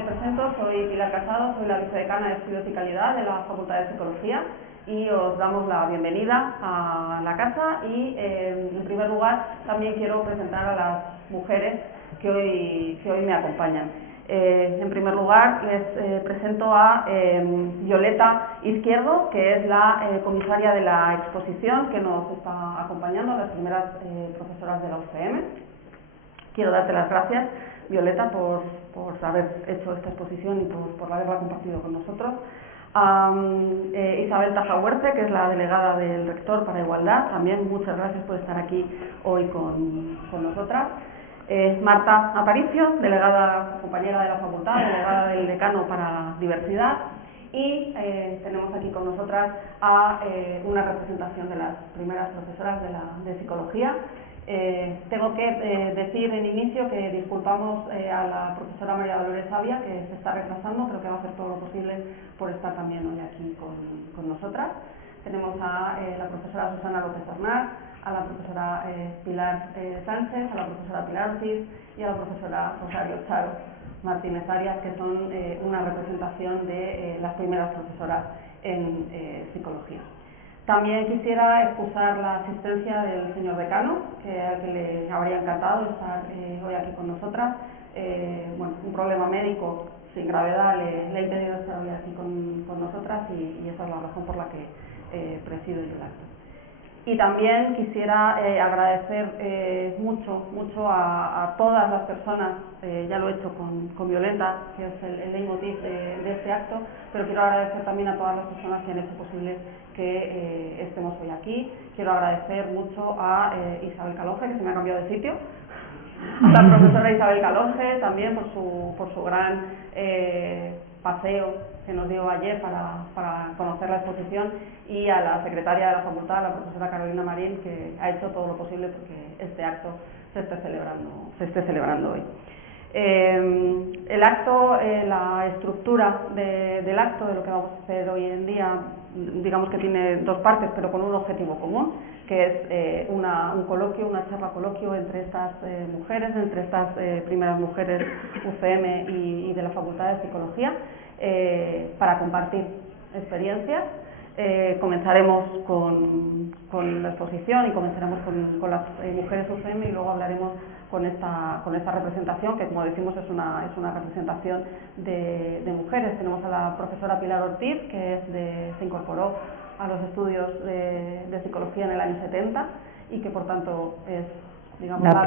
me presento, soy Pilar Casado, soy la vicedecana de Estudios y Calidad de la Facultad de Psicología y os damos la bienvenida a la casa y en primer lugar también quiero presentar a las mujeres que hoy me acompañan. En primer lugar les presento a Violeta Izquierdo, que es la comisaria de la exposición que nos está acompañando, las primeras profesoras de la UCM. Quiero darte las gracias, Violeta, por haber hecho esta exposición y por haberla compartido con nosotros. A Isabel Tajahuerte, que es la delegada del rector para Igualdad, también muchas gracias por estar aquí hoy con nosotras. Marta Aparicio, delegada, compañera de la facultad, delegada del decano para diversidad, y tenemos aquí con nosotras a una representación de las primeras profesoras de psicología. Tengo que decir en inicio que disculpamos a la profesora María Dolores Avia, que se está retrasando, pero que va a hacer todo lo posible por estar también hoy aquí con nosotras. Tenemos a la profesora Susana López Arnaz, a la profesora Pilar Sánchez, a la profesora Pilar Ortiz y a la profesora Rosario Charo Martínez Arias, que son una representación de las primeras profesoras en psicología. También quisiera excusar la asistencia del señor decano, al que le habría encantado estar hoy aquí con nosotras. Bueno, un problema médico sin gravedad le ha impedido estar hoy aquí con nosotras y esa es la razón por la que presido yo el acto. Y también quisiera agradecer mucho a todas las personas, ya lo he hecho con Violeta, que es el leitmotiv de este acto, pero quiero agradecer también a todas las personas que han hecho posible que estemos hoy aquí. Quiero agradecer mucho a Isabel Calonge, que se me ha cambiado de sitio, a la profesora Isabel Calonge también por su gran paseo que nos dio ayer para conocer la exposición, y a la secretaria de la facultad, la profesora Carolina Marín, que ha hecho todo lo posible porque este acto se esté celebrando hoy. El acto, la estructura del acto, de lo que vamos a hacer hoy en día, digamos que tiene dos partes, pero con un objetivo común, que es un coloquio, una charla coloquio entre estas mujeres, entre estas primeras mujeres UCM y de la Facultad de Psicología, para compartir experiencias. Comenzaremos con la exposición y comenzaremos con las mujeres UCM y luego hablaremos con esta representación, que como decimos es una representación de mujeres. Tenemos a la profesora Pilar Ortiz, que se incorporó a los estudios de psicología en el año 70 y que por tanto es, digamos, la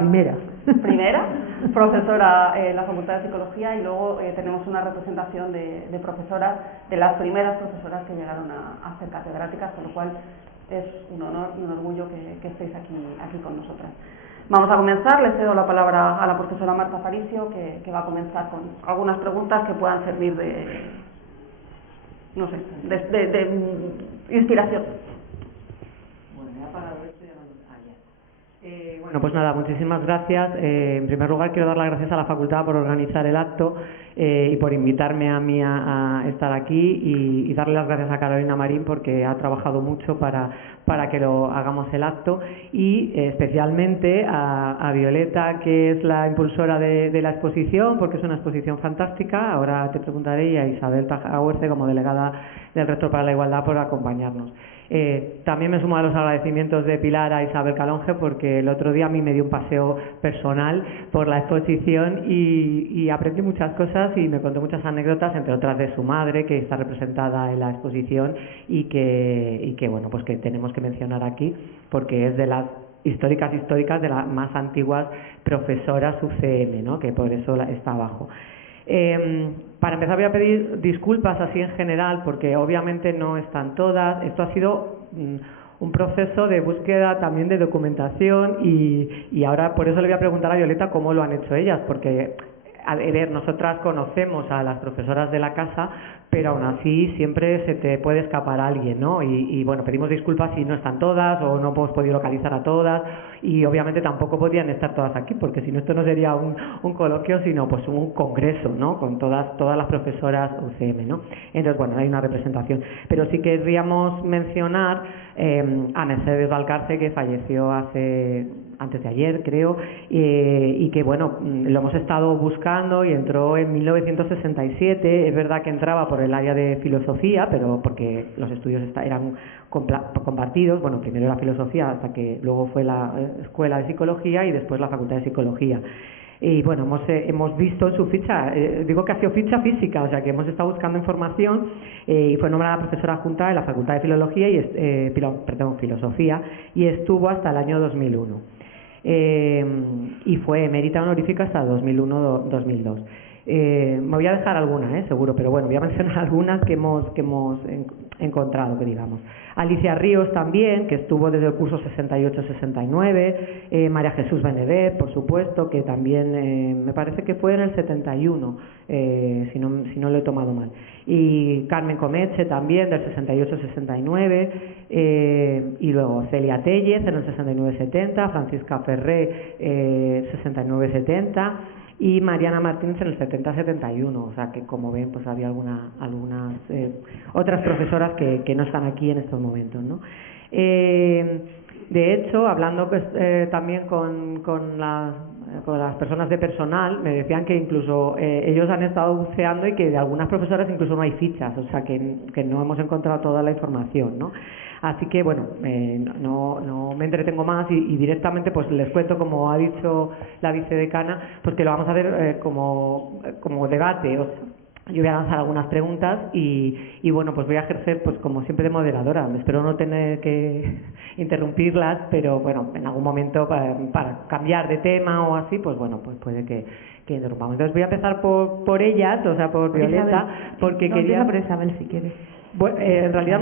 primera profesora en la Facultad de Psicología, y luego tenemos una representación de profesoras, de las primeras profesoras que llegaron a ser catedráticas, con lo cual es un honor y un orgullo que estéis aquí con nosotras. Vamos a comenzar. Le cedo la palabra a la profesora Marta Aparicio, que va a comenzar con algunas preguntas que puedan servir de inspiración. Bueno, pues nada, muchísimas gracias. En primer lugar, quiero dar las gracias a la facultad por organizar el acto y por invitarme a mí a estar aquí, y darle las gracias a Carolina Marín porque ha trabajado mucho para que lo hagamos el acto, y especialmente a Violeta, que es la impulsora de la exposición, porque es una exposición fantástica. Ahora te preguntaré, y a Isabel Tajahuerte, como delegada del rector para la Igualdad, por acompañarnos. También me sumo a los agradecimientos de Pilar a Isabel Calonge, porque el otro día a mí me dio un paseo personal por la exposición y aprendí muchas cosas y me contó muchas anécdotas, entre otras de su madre, que está representada en la exposición y que bueno, pues que tenemos que mencionar aquí, porque es de las históricas de las más antiguas profesoras UCM, ¿no? Que por eso está abajo. Para empezar, voy a pedir disculpas así en general, porque obviamente no están todas. Esto ha sido un proceso de búsqueda también de documentación, y ahora por eso le voy a preguntar a Violeta cómo lo han hecho ellas, porque a ver, nosotras conocemos a las profesoras de la casa, pero aún así siempre se te puede escapar alguien, ¿no? Y bueno, pedimos disculpas si no están todas o no hemos podido localizar a todas, y obviamente tampoco podían estar todas aquí, porque si no, esto no sería un coloquio, sino pues un congreso, ¿no? Con todas las profesoras UCM, ¿no? Entonces, bueno, hay una representación. Pero sí querríamos mencionar a Mercedes Valcarce, que falleció hace antes de ayer, creo, y que, bueno, lo hemos estado buscando y entró en 1967. Es verdad que entraba por el área de filosofía, pero porque los estudios eran compartidos. Bueno, primero la filosofía, hasta que luego fue la escuela de psicología y después la facultad de psicología. Y bueno, hemos visto en su ficha, digo que ha sido ficha física, o sea que hemos estado buscando información, y fue nombrada profesora adjunta de la Facultad de Filología Filosofía, y estuvo hasta el año 2001. Y fue emérita honorífica hasta 2001-2002. Me voy a dejar algunas, seguro, pero bueno, voy a mencionar algunas que hemos encontrado, que digamos. Alicia Ríos también, que estuvo desde el curso 68-69, María Jesús Benedet, por supuesto, que también me parece que fue en el 71, si no lo he tomado mal. Y Carmen Comeche también, del 68-69, y luego Celia Tellez en el 69-70, Francisca Ferré, 69-70, y Mariana Martínez en el 70-71, o sea que, como ven, pues había algunas otras profesoras que no están aquí en estos momentos, ¿no? De hecho, hablando también con las personas de personal, me decían que incluso ellos han estado buceando y que de algunas profesoras incluso no hay fichas, o sea que no hemos encontrado toda la información, ¿no? Así que, bueno, no me entretengo más y directamente pues les cuento, como ha dicho la vicedecana, pues que lo vamos a ver como debate. O sea, yo voy a lanzar algunas preguntas y bueno, pues voy a ejercer, pues como siempre, de moderadora. Espero no tener que interrumpirlas, pero bueno, en algún momento para cambiar de tema o así, pues bueno, pues puede que interrumpamos. Entonces voy a empezar por ellas, o sea, por Violeta, Isabel, porque no, quería... por Isabel, si quieres. Bueno, en realidad,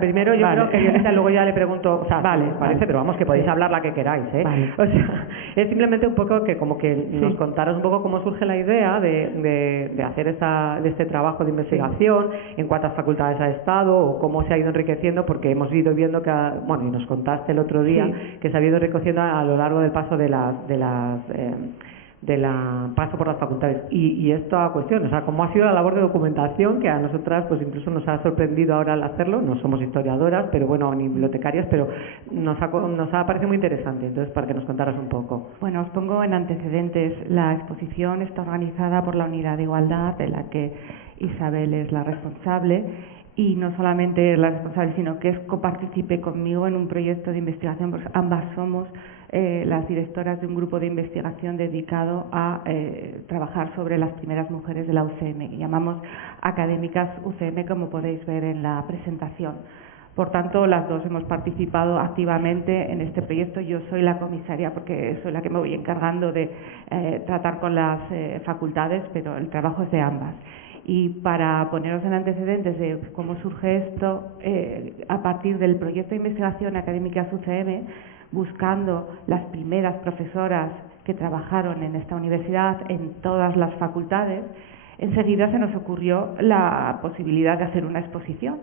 primero yo creo que Violeta, luego ya le pregunto, o sea, si os parece, pero vamos, que podéis hablar la que queráis, ¿eh? Vale. O sea, es simplemente un poco que como que nos contaros un poco cómo surge la idea de hacer este trabajo de investigación, en cuántas facultades ha estado o cómo se ha ido enriqueciendo, porque hemos ido viendo que, bueno, y nos contaste el otro día, que se ha ido enriqueciendo a lo largo del paso de la paso por las facultades y esta cuestión, o sea, cómo ha sido la labor de documentación, que a nosotras pues incluso nos ha sorprendido ahora al hacerlo. No somos historiadoras, pero bueno, ni bibliotecarias, pero nos ha parecido muy interesante. Entonces, para que nos contaras un poco. Bueno, os pongo en antecedentes. La exposición está organizada por la Unidad de Igualdad, de la que Isabel es la responsable, y no solamente es la responsable, sino que es copartícipe conmigo en un proyecto de investigación, pues ambas somos las directoras de un grupo de investigación dedicado a trabajar sobre las primeras mujeres de la UCM, que llamamos Académicas UCM, como podéis ver en la presentación. Por tanto, las dos hemos participado activamente en este proyecto. Yo soy la comisaria porque soy la que me voy encargando de tratar con las facultades, pero el trabajo es de ambas. Y para poneros en antecedentes de cómo surge esto, a partir del proyecto de investigación Académicas UCM, buscando las primeras profesoras que trabajaron en esta universidad en todas las facultades, enseguida se nos ocurrió la posibilidad de hacer una exposición,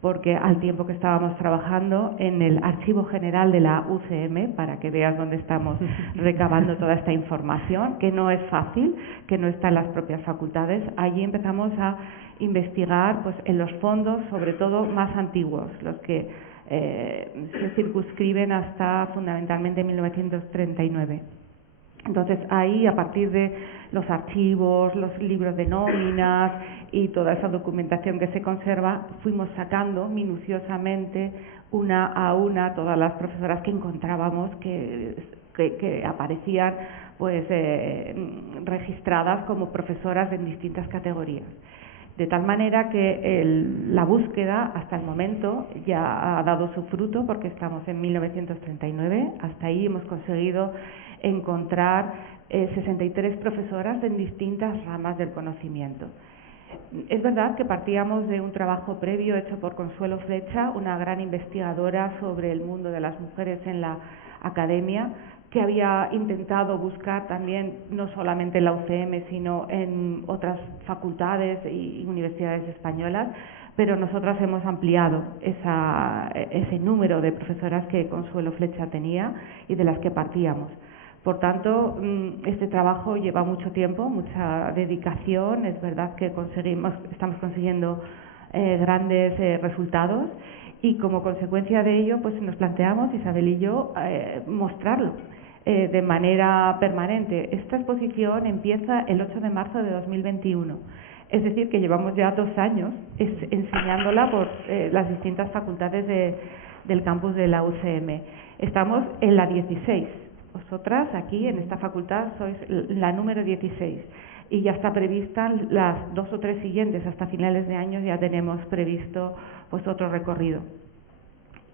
porque al tiempo que estábamos trabajando en el Archivo General de la UCM, para que veas dónde estamos recabando toda esta información, que no es fácil, que no está en las propias facultades, allí empezamos a investigar pues en los fondos, sobre todo más antiguos, los que se circunscriben hasta fundamentalmente 1939. Entonces ahí, a partir de los archivos, los libros de nóminas y toda esa documentación que se conserva, fuimos sacando minuciosamente una a una todas las profesoras que encontrábamos que aparecían pues registradas como profesoras en distintas categorías. De tal manera que la búsqueda hasta el momento ya ha dado su fruto, porque estamos en 1939, hasta ahí hemos conseguido encontrar 63 profesoras en distintas ramas del conocimiento. Es verdad que partíamos de un trabajo previo hecho por Consuelo Flecha, una gran investigadora sobre el mundo de las mujeres en la academia, que había intentado buscar también, no solamente en la UCM, sino en otras facultades y universidades españolas, pero nosotras hemos ampliado ese número de profesoras que Consuelo Flecha tenía y de las que partíamos. Por tanto, este trabajo lleva mucho tiempo, mucha dedicación. Es verdad que estamos consiguiendo grandes resultados, y como consecuencia de ello pues nos planteamos, Isabel y yo, mostrarlo. de manera permanente. Esta exposición empieza el 8 de marzo de 2021. Es decir, que llevamos ya 2 años enseñándola por las distintas facultades del campus de la UCM. Estamos en la 16. Vosotras aquí en esta facultad sois la número 16. Y ya está prevista las 2 o 3 siguientes. Hasta finales de año ya tenemos previsto pues otro recorrido.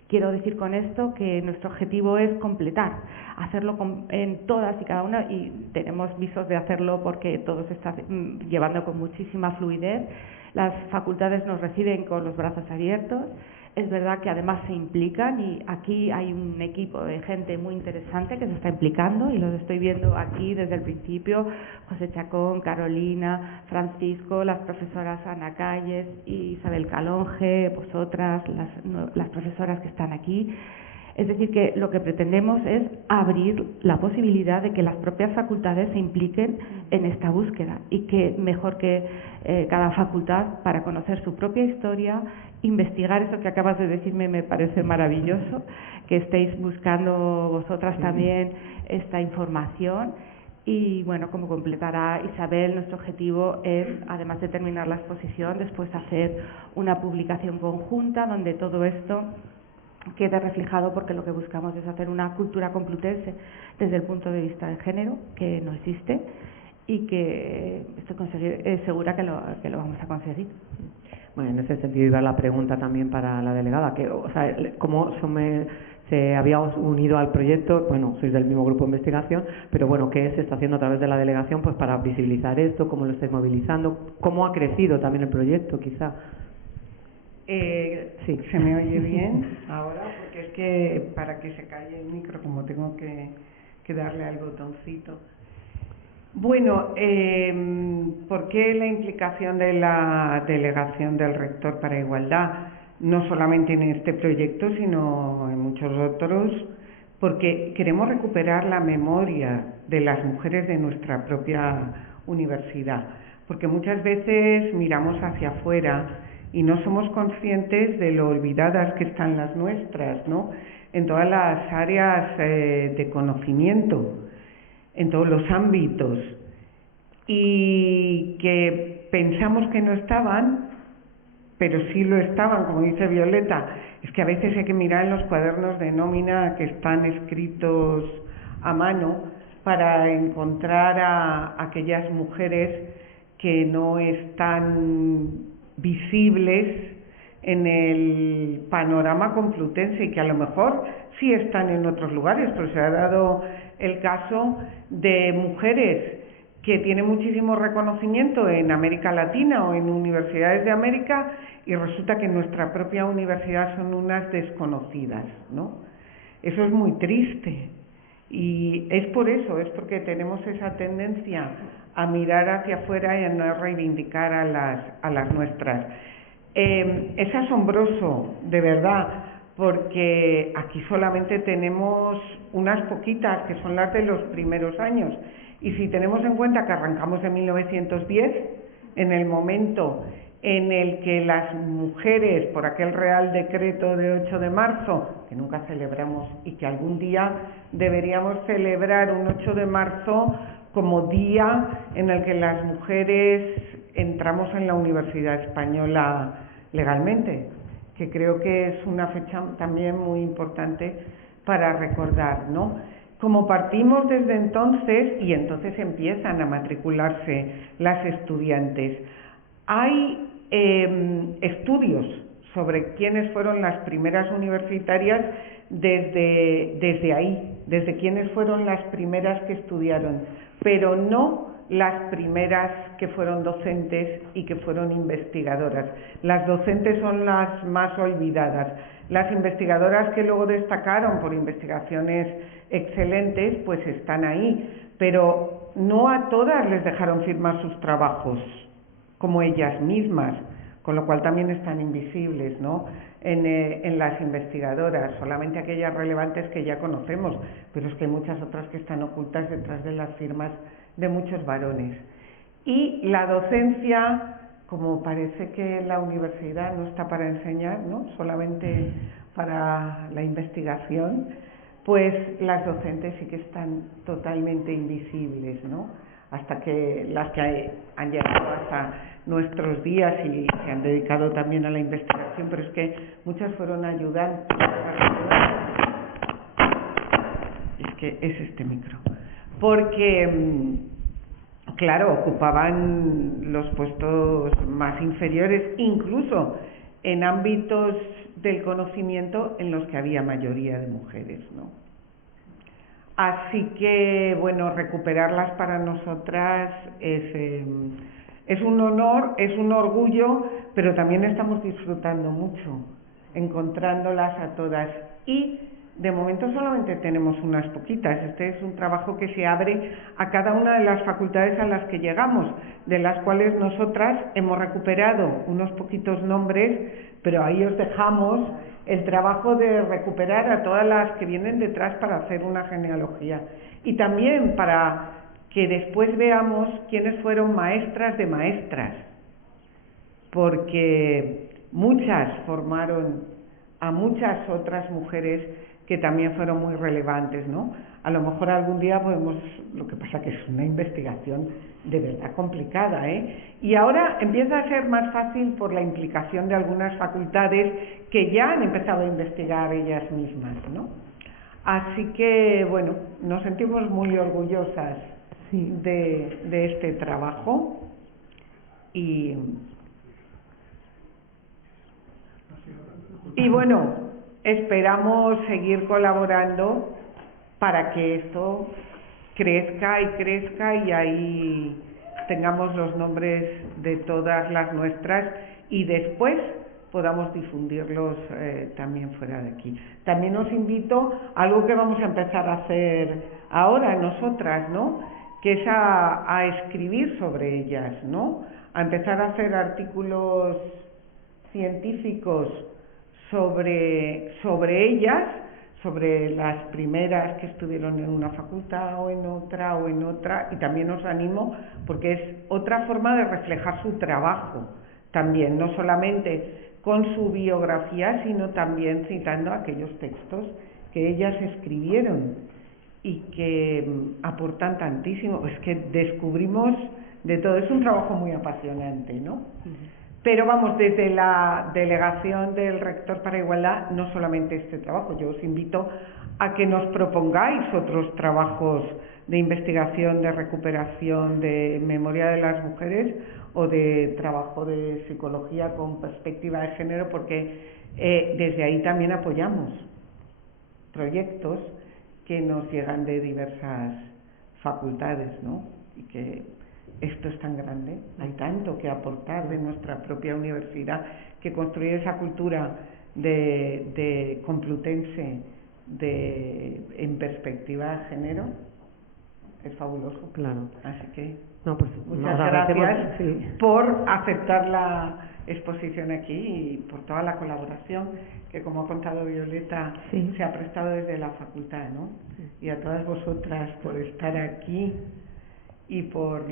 Quiero decir con esto que nuestro objetivo es completar, hacerlo en todas y cada una, y tenemos visos de hacerlo porque todo se está llevando con muchísima fluidez. Las facultades nos reciben con los brazos abiertos. Es verdad que además se implican y aquí hay un equipo de gente muy interesante que se está implicando y los estoy viendo aquí desde el principio: José Chacón, Carolina, Francisco, las profesoras Ana Calles y Isabel Calonge, vosotras, las profesoras que están aquí. Es decir, que lo que pretendemos es abrir la posibilidad de que las propias facultades se impliquen en esta búsqueda y que mejor que cada facultad para conocer su propia historia, investigar eso que acabas de decirme, me parece maravilloso, que estéis buscando vosotras también esta información. Y bueno, como completará Isabel, nuestro objetivo es, además de terminar la exposición, después hacer una publicación conjunta donde todo esto quede reflejado, porque lo que buscamos es hacer una cultura complutense desde el punto de vista del género, que no existe y que estoy segura que lo vamos a conseguir. Bueno, en ese sentido iba la pregunta también para la delegada, que, o sea, ¿cómo se había unido al proyecto? Bueno, sois del mismo grupo de investigación, pero bueno, ¿qué se está haciendo a través de la delegación pues para visibilizar esto? ¿Cómo lo estáis movilizando? ¿Cómo ha crecido también el proyecto, quizá? Sí, se me oye bien ahora, porque es que para que se calle el micro, como tengo que darle al botoncito. Bueno, ¿por qué la implicación de la delegación del rector para igualdad? No solamente en este proyecto, sino en muchos otros, porque queremos recuperar la memoria de las mujeres de nuestra propia universidad, porque muchas veces miramos hacia afuera y no somos conscientes de lo olvidadas que están las nuestras, ¿no? En todas las áreas de conocimiento, en todos los ámbitos, y que pensamos que no estaban, pero sí lo estaban, como dice Violeta. Es que a veces hay que mirar en los cuadernos de nómina que están escritos a mano para encontrar a aquellas mujeres que no están visibles en el panorama complutense y que a lo mejor sí están en otros lugares, pero se ha dado el caso de mujeres que tienen muchísimo reconocimiento en América Latina o en universidades de América, y resulta que en nuestra propia universidad son unas desconocidas, ¿no? Eso es muy triste, y es por eso, es porque tenemos esa tendencia a mirar hacia afuera y a no reivindicar a las nuestras. Es asombroso, de verdad, porque aquí solamente tenemos unas poquitas, que son las de los primeros años, y si tenemos en cuenta que arrancamos en 1910, en el momento en el que las mujeres, por aquel Real Decreto de 8 de marzo, que nunca celebramos y que algún día deberíamos celebrar un 8 de marzo como día en el que las mujeres entramos en la Universidad Española legalmente, que creo que es una fecha también muy importante para recordar, ¿no? Como partimos desde entonces, y entonces empiezan a matricularse las estudiantes, hay estudios sobre quiénes fueron las primeras universitarias desde ahí, desde quiénes fueron las primeras que estudiaron, pero no las primeras que fueron docentes y que fueron investigadoras. Las docentes son las más olvidadas. Las investigadoras que luego destacaron por investigaciones excelentes, pues están ahí, pero no a todas les dejaron firmar sus trabajos como ellas mismas, con lo cual también están invisibles, ¿no? En las investigadoras, solamente aquellas relevantes que ya conocemos, pero es que hay muchas otras que están ocultas detrás de las firmas de muchos varones. Y la docencia, como parece que la universidad no está para enseñar, ¿no? Solamente para la investigación, pues las docentes sí que están totalmente invisibles, ¿no? Hasta que las que han llegado hasta nuestros días y se han dedicado también a la investigación, pero es que muchas fueron ayudantes. Es que es este micro. Porque, claro, ocupaban los puestos más inferiores, incluso en ámbitos del conocimiento en los que había mayoría de mujeres, ¿no? Así que, bueno, recuperarlas para nosotras es un honor, es un orgullo, pero también estamos disfrutando mucho, encontrándolas a todas. Y de momento solamente tenemos unas poquitas. Este es un trabajo que se abre a cada una de las facultades a las que llegamos, de las cuales nosotras hemos recuperado unos poquitos nombres, pero ahí os dejamos el trabajo de recuperar a todas las que vienen detrás para hacer una genealogía. Y también para que después veamos quiénes fueron maestras de maestras, porque muchas formaron a muchas otras mujeres que también fueron muy relevantes, ¿no? A lo mejor algún día podemos, lo que pasa que es una investigación de verdad complicada, ¿eh? Y ahora empieza a ser más fácil por la implicación de algunas facultades que ya han empezado a investigar ellas mismas, ¿no? Así que, bueno, nos sentimos muy orgullosas de este trabajo y bueno, esperamos seguir colaborando para que esto crezca y crezca y ahí tengamos los nombres de todas las nuestras y después podamos difundirlos también fuera de aquí. También os invito a algo que vamos a empezar a hacer ahora nosotras, ¿no? Que es a escribir sobre ellas, ¿no? A empezar a hacer artículos científicos sobre ellas, sobre las primeras que estuvieron en una facultad o en otra, y también os animo porque es otra forma de reflejar su trabajo también, no solamente con su biografía, sino también citando aquellos textos que ellas escribieron y que aportan tantísimo. Es que descubrimos de todo, es un trabajo muy apasionante, ¿no? Pero vamos, desde la delegación del Rector para Igualdad, no solamente este trabajo, yo os invito a que nos propongáis otros trabajos de investigación, de recuperación, de memoria de las mujeres o de trabajo de psicología con perspectiva de género, porque desde ahí también apoyamos proyectos que nos llegan de diversas facultades, ¿no? Y que esto es tan grande, hay tanto que aportar de nuestra propia universidad, que construir esa cultura de complutense en perspectiva de género es fabuloso. Claro. Así que pues, muchas gracias por aceptar la exposición aquí y por toda la colaboración que, como ha contado Violeta, se ha prestado desde la facultad, ¿no? Y a todas vosotras por estar aquí y por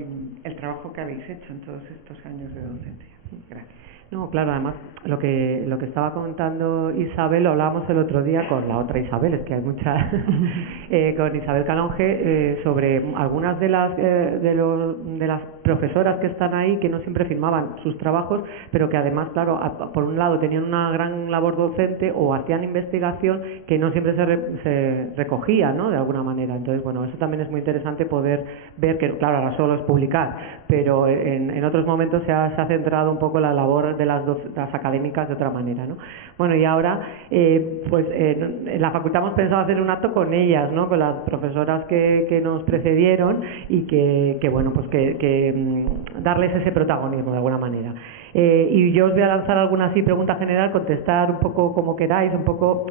el trabajo que habéis hecho en todos estos años de docencia. Gracias. No, claro, además lo que estaba comentando Isabel lo hablábamos el otro día con la otra Isabel, es que hay muchas, con Isabel Calonge, sobre algunas de las profesoras que están ahí, que no siempre firmaban sus trabajos, pero que además, claro, por un lado tenían una gran labor docente o hacían investigación que no siempre se recogía, ¿no?, de alguna manera. Entonces, bueno, eso también es muy interesante poder ver que, claro, ahora solo es publicar, pero en otros momentos se ha centrado un poco la labor de las académicas de otra manera, ¿no? Bueno, y ahora, en la facultad hemos pensado hacer un acto con ellas, ¿no?, con las profesoras que nos precedieron y que bueno, pues que darles ese protagonismo de alguna manera. Y yo os voy a lanzar alguna así pregunta general, contestar un poco como queráis, un poco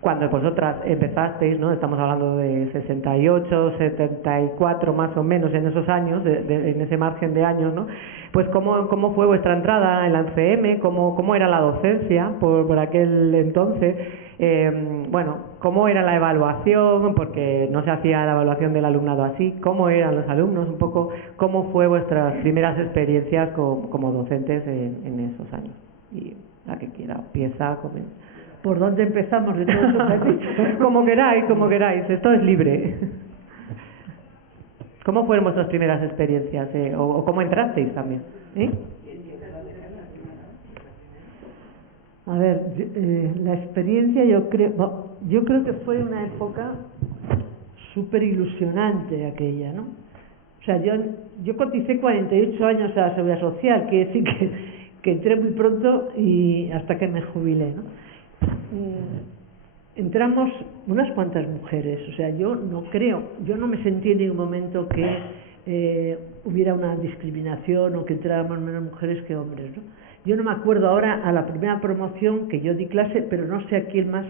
cuando vosotras empezasteis, ¿no? Estamos hablando de 68, 74 más o menos, en esos años, en ese margen de años, ¿no? Pues cómo fue vuestra entrada en la UCM, cómo era la docencia por aquel entonces, bueno, cómo era la evaluación, porque no se hacía la evaluación del alumnado así, cómo eran los alumnos, un poco cómo fue vuestras primeras experiencias como docentes en esos años. Y la que quiera, empieza, comenta. ¿Por dónde empezamos de todo eso que has dicho? Como queráis, esto es libre. ¿Cómo fueron vuestras primeras experiencias? ¿O cómo entrasteis también? A ver, la experiencia yo creo que fue una época súper ilusionante aquella, ¿no? O sea, yo coticé 48 años a la Seguridad Social, quiere decir que entré muy pronto y hasta que me jubilé, ¿no? Entramos unas cuantas mujeres, o sea, yo no me sentí en ningún momento que hubiera una discriminación o que entráramos menos mujeres que hombres, ¿no? Yo no me acuerdo ahora a la primera promoción que yo di clase, pero no sé a quién más,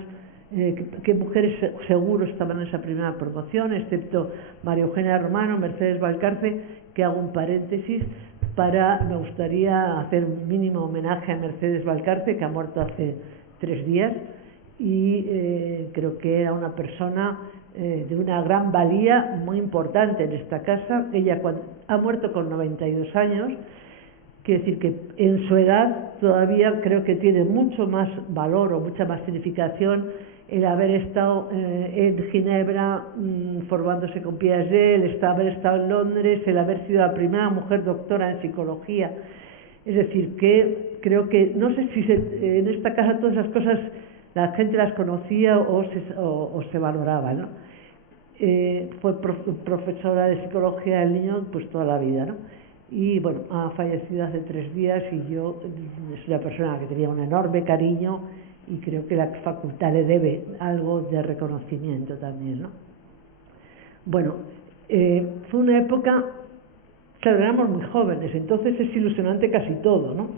qué mujeres seguro estaban en esa primera promoción, excepto María Eugenia Romano, Mercedes Valcarce, que hago un paréntesis me gustaría hacer un mínimo homenaje a Mercedes Valcarce, que ha muerto hace 3 días, y creo que era una persona de una gran valía, muy importante en esta casa. Ella ha muerto con 92 años, quiere decir que en su edad todavía creo que tiene mucho más valor o mucha más significación el haber estado en Ginebra formándose con Piaget, haber estado en Londres, el haber sido la primera mujer doctora en psicología. Es decir, que creo que, no sé si en esta casa todas esas cosas la gente las conocía o se valoraba, ¿no? Fue profesora de psicología del niño pues toda la vida, ¿no? Y bueno, ha fallecido hace 3 días y yo es una persona que tenía un enorme cariño y creo que la facultad le debe algo de reconocimiento también, ¿no? Bueno, fue una época, claro, éramos muy jóvenes, entonces es ilusionante casi todo, ¿no?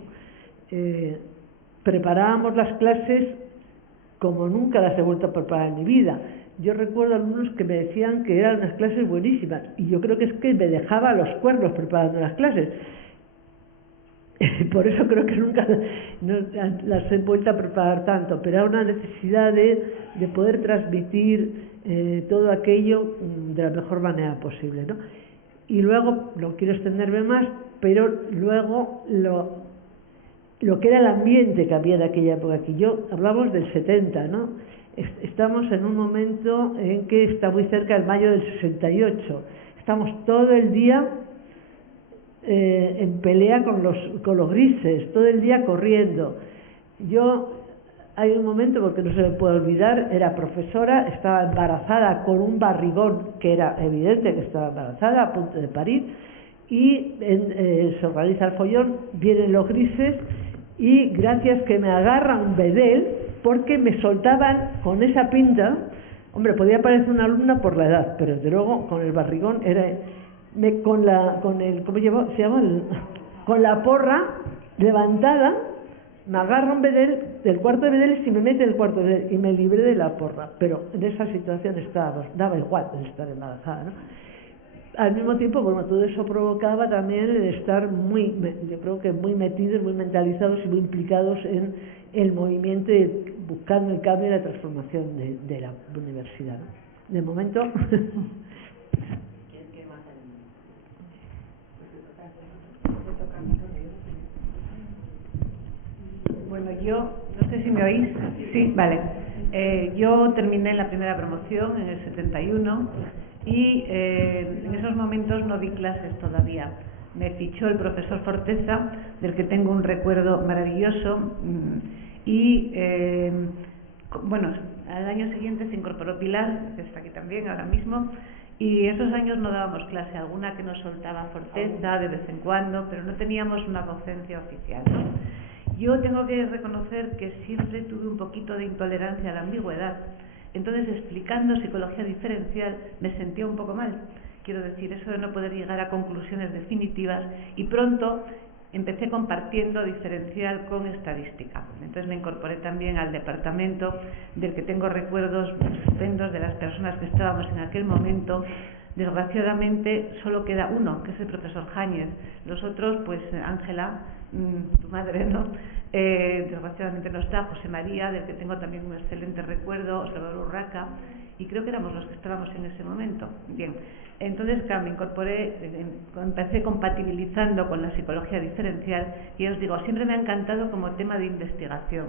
Preparábamos las clases como nunca las he vuelto a preparar en mi vida. Yo recuerdo alumnos que me decían que eran unas clases buenísimas y yo creo que es que me dejaba los cuernos preparando las clases. Por eso creo que nunca las he vuelto a preparar tanto, pero era una necesidad de poder transmitir todo aquello de la mejor manera posible, ¿no? Y luego, no quiero extenderme más, pero luego lo que era el ambiente que había de aquella época aquí. Hablamos del 70, ¿no? Estamos en un momento en que está muy cerca del mayo del 68. Estamos todo el día en pelea con los grises, todo el día corriendo. Hay un momento, porque no se me puede olvidar, era profesora, estaba embarazada con un barrigón, que era evidente que estaba embarazada, a punto de parir, y se organiza el follón, vienen los grises, y gracias que me agarra un bedel, porque me soltaban con esa pinta. Hombre, podía parecer una alumna por la edad, pero desde luego con el barrigón con la porra levantada, me agarra un bedel del cuarto de bedeles y me mete en el cuarto de bedel y me libré de la porra. Pero en esa situación daba igual el estar embarazada, ¿no? Al mismo tiempo, bueno, todo eso provocaba también el estar yo creo que muy metidos, muy mentalizados y muy implicados en el movimiento y buscando el cambio y la transformación de la universidad, ¿no? De momento. Bueno, yo, no sé si me oís. Sí, vale. Yo terminé la primera promoción en el 71 y en esos momentos no di clases todavía. Me fichó el profesor Forteza, del que tengo un recuerdo maravilloso, y bueno, al año siguiente se incorporó Pilar, que está aquí también ahora mismo, y esos años no dábamos clase, alguna que nos soltaba Forteza de vez en cuando, pero no teníamos una docencia oficial, ¿no? Yo tengo que reconocer que siempre tuve un poquito de intolerancia a la ambigüedad. Entonces, explicando psicología diferencial, me sentía un poco mal. Quiero decir, eso de no poder llegar a conclusiones definitivas, y pronto empecé compartiendo diferencial con estadística. Entonces me incorporé también al departamento, del que tengo recuerdos estupendos de las personas que estábamos en aquel momento. Desgraciadamente solo queda uno, que es el profesor Jáñez. Los otros, pues Ángela, tu madre, ¿no? Desgraciadamente no está, José María, del que tengo también un excelente recuerdo, Salvador Urraca, y creo que éramos los que estábamos en ese momento. Bien, entonces, claro, me incorporé, empecé compatibilizando con la psicología diferencial, y os digo, siempre me ha encantado como tema de investigación.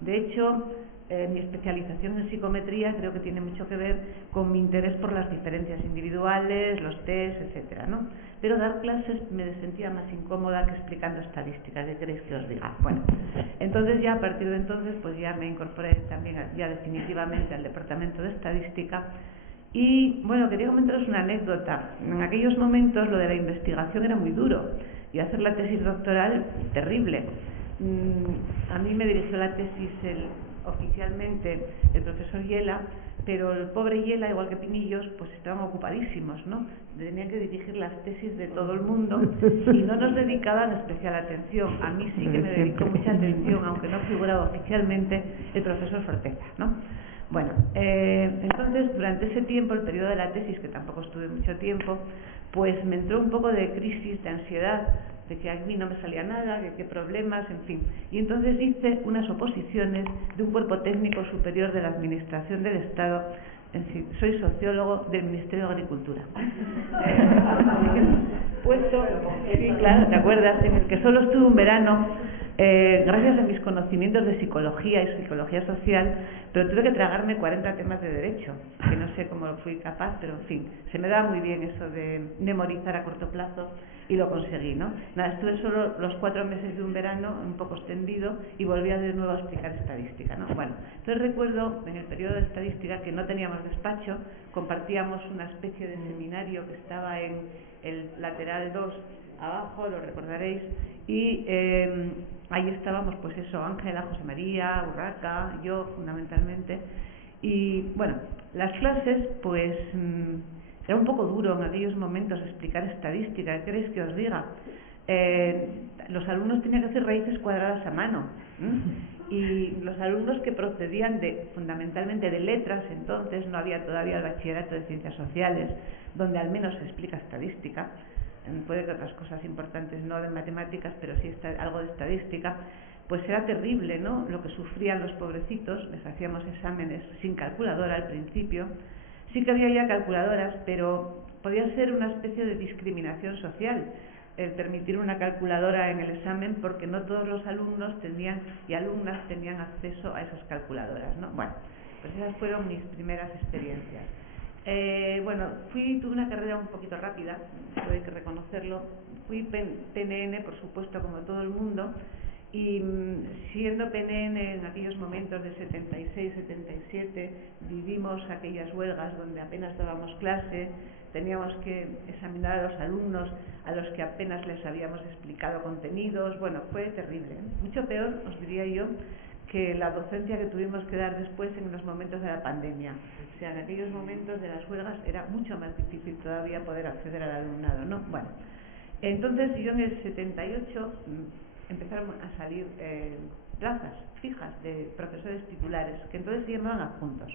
De hecho, mi especialización en psicometría creo que tiene mucho que ver con mi interés por las diferencias individuales, los test, etcétera, ¿no? Pero dar clases me sentía más incómoda que explicando estadística. ¿Qué queréis que os diga? Bueno, entonces ya a partir de entonces pues ya me incorporé también ya definitivamente al departamento de estadística. Y bueno, quería comentaros una anécdota. En aquellos momentos lo de la investigación era muy duro y hacer la tesis doctoral terrible. A mí me dirigió la tesis oficialmente el profesor Yela, pero el pobre Yela, igual que Pinillos, pues estaban ocupadísimos, ¿no? Tenían que dirigir las tesis de todo el mundo y no nos dedicaban especial atención. A mí sí que me dedicó mucha atención, aunque no figuraba oficialmente, el profesor Forteza, ¿no? Bueno, entonces durante ese tiempo, el periodo de la tesis, que tampoco estuve mucho tiempo, pues me entró un poco de crisis, de ansiedad, de que a mí no me salía nada, de qué problemas, en fin. Y entonces hice unas oposiciones de un cuerpo técnico superior de la Administración del Estado. Soy sociólogo del Ministerio de Agricultura. Puesto, sí, claro, ¿te acuerdas? En el que solo estuve un verano, gracias a mis conocimientos de psicología y psicología social, pero tuve que tragarme 40 temas de derecho, que no sé cómo fui capaz, pero en fin, se me daba muy bien eso de memorizar a corto plazo y lo conseguí, ¿no? Nada, estuve solo los 4 meses de un verano, un poco extendido, y volví de nuevo a explicar estadística, ¿no? Bueno, entonces recuerdo en el periodo de estadística que no teníamos despacho, compartíamos una especie de seminario que estaba en el lateral 2 abajo, lo recordaréis, y ahí estábamos, pues eso, Ángela, José María, Urraca, yo fundamentalmente, y bueno, las clases, pues era un poco duro en aquellos momentos explicar estadística. ¿Qué queréis que os diga? Los alumnos tenían que hacer raíces cuadradas a mano, y los alumnos que procedían fundamentalmente de letras, entonces no había todavía el bachillerato de ciencias sociales, donde al menos se explica estadística, puede que otras cosas importantes no de matemáticas, pero sí algo de estadística, pues era terrible, ¿no? Lo que sufrían los pobrecitos. Les hacíamos exámenes sin calculadora al principio. Sí que había ya calculadoras, pero podía ser una especie de discriminación social el permitir una calculadora en el examen, porque no todos los alumnos y alumnas tenían acceso a esas calculadoras, ¿no? Bueno, pues esas fueron mis primeras experiencias. Bueno, tuve una carrera un poquito rápida, hay que reconocerlo. Fui PNN, por supuesto, como todo el mundo, y siendo PNN en aquellos momentos de 76, 77, vivimos aquellas huelgas donde apenas dábamos clase, teníamos que examinar a los alumnos a los que apenas les habíamos explicado contenidos. Bueno, fue terrible, mucho peor, os diría yo, que la docencia que tuvimos que dar después en los momentos de la pandemia. O sea, en aquellos momentos de las huelgas era mucho más difícil todavía poder acceder al alumnado, ¿no? Bueno, entonces yo en el 78 empezaron a salir plazas fijas de profesores titulares, que entonces se llamaban adjuntos.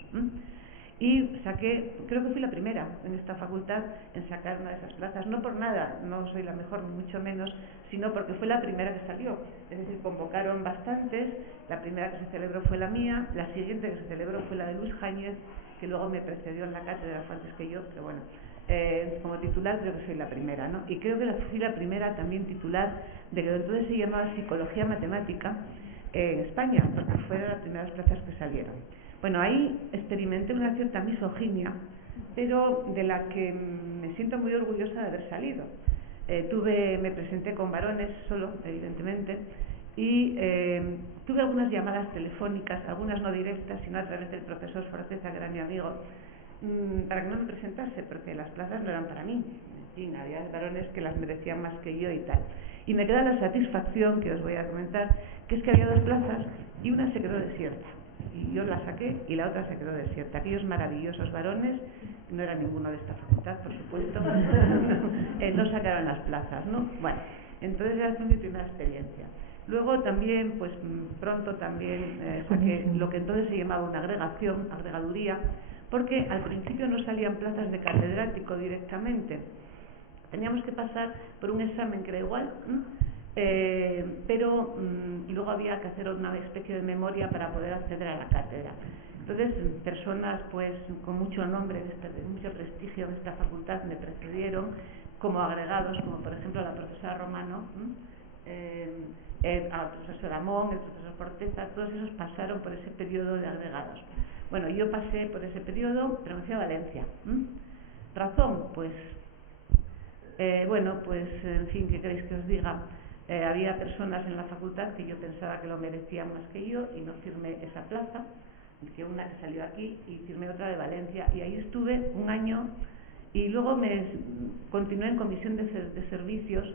Y saqué, creo que fui la primera en esta facultad en sacar una de esas plazas, no por nada, no soy la mejor ni mucho menos, sino porque fue la primera que salió. Es decir, convocaron bastantes, la primera que se celebró fue la mía, la siguiente que se celebró fue la de Luis Jáñez, que luego me precedió en la cátedra, fue antes que yo, pero bueno, como titular creo que soy la primera, ¿no? Y creo que fui la primera también titular de que entonces se llamaba Psicología Matemática en España, porque fueron las primeras plazas que salieron. Bueno, ahí experimenté una cierta misoginia, pero de la que me siento muy orgullosa de haber salido. Me presenté con varones solo, evidentemente, y tuve algunas llamadas telefónicas, algunas no directas, sino a través del profesor Forteza, que era mi amigo, para que no me presentase, porque las plazas no eran para mí. En fin, había varones que las merecían más que yo y tal. Y me queda la satisfacción, que os voy a comentar, que es que había 2 plazas y una se quedó desierta. Y yo la saqué y la otra se quedó desierta. Aquellos maravillosos varones, no era ninguno de esta facultad, por supuesto, no sacaron las plazas, ¿no? Bueno, entonces esa fue mi primera experiencia. Luego también, pues pronto también saqué lo que entonces se llamaba una agregaduría, porque al principio no salían plazas de catedrático directamente. Teníamos que pasar por un examen que era igual, pero luego había que hacer una especie de memoria para poder acceder a la cátedra. Entonces, personas pues con mucho nombre, mucho prestigio en esta facultad me precedieron como agregados, como por ejemplo la profesora Romano, al profesor Amón, el profesor Porteza, todos esos pasaron por ese periodo de agregados. Bueno, yo pasé por ese periodo, pero me fui a Valencia. ¿Razón? Pues, en fin, ¿qué queréis que os diga? Había personas en la facultad que yo pensaba que lo merecían más que yo y no firmé esa plaza, que una que salió aquí y firmé otra de Valencia, y ahí estuve un año y luego me continué en comisión de servicios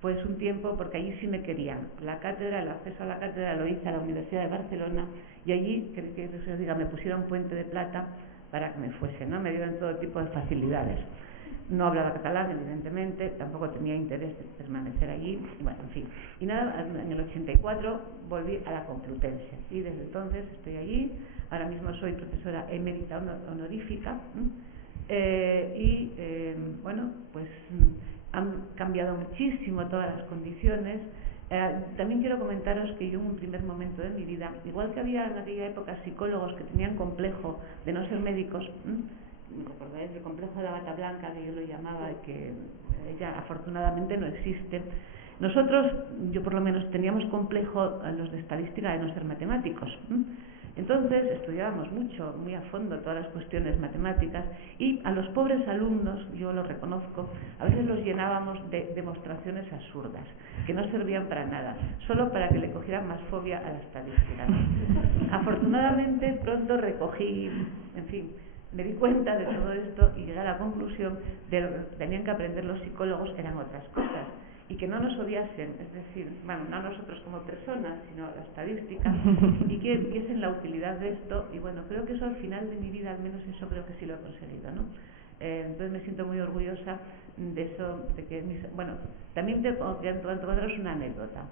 pues un tiempo, porque allí sí me querían. La cátedra, el acceso a la cátedra lo hice a la Universidad de Barcelona y allí, que os diga, me pusieron puente de plata para que me fuese, ¿no? Me dieron todo tipo de facilidades. No hablaba catalán, evidentemente, tampoco tenía interés de permanecer allí, y bueno, en fin. Y nada, en el 84 volví a la Complutense y desde entonces estoy allí. Ahora mismo soy profesora emérita honorífica bueno, pues han cambiado muchísimo todas las condiciones. También quiero comentaros que yo en un primer momento de mi vida, igual que había en aquella época psicólogos que tenían complejo de no ser médicos, recordáis el complejo de la bata blanca, que yo lo llamaba, y que ya afortunadamente no existe. Nosotros, yo por lo menos, teníamos complejo, los de estadística, de no ser matemáticos. Entonces estudiábamos mucho, muy a fondo, todas las cuestiones matemáticas, y a los pobres alumnos, yo lo reconozco, a veces los llenábamos de demostraciones absurdas, que no servían para nada, solo para que le cogieran más fobia a la estadística. Afortunadamente pronto recogí, en fin, me di cuenta de todo esto y llegué a la conclusión de lo que tenían que aprender los psicólogos eran otras cosas, y que no nos odiasen, es decir, bueno, no nosotros como personas, sino la estadística, y que viesen la utilidad de esto. Y bueno, creo que eso al final de mi vida, al menos eso creo que sí lo he conseguido, ¿no? Entonces me siento muy orgullosa de eso, de que bueno, también te contaros una anécdota.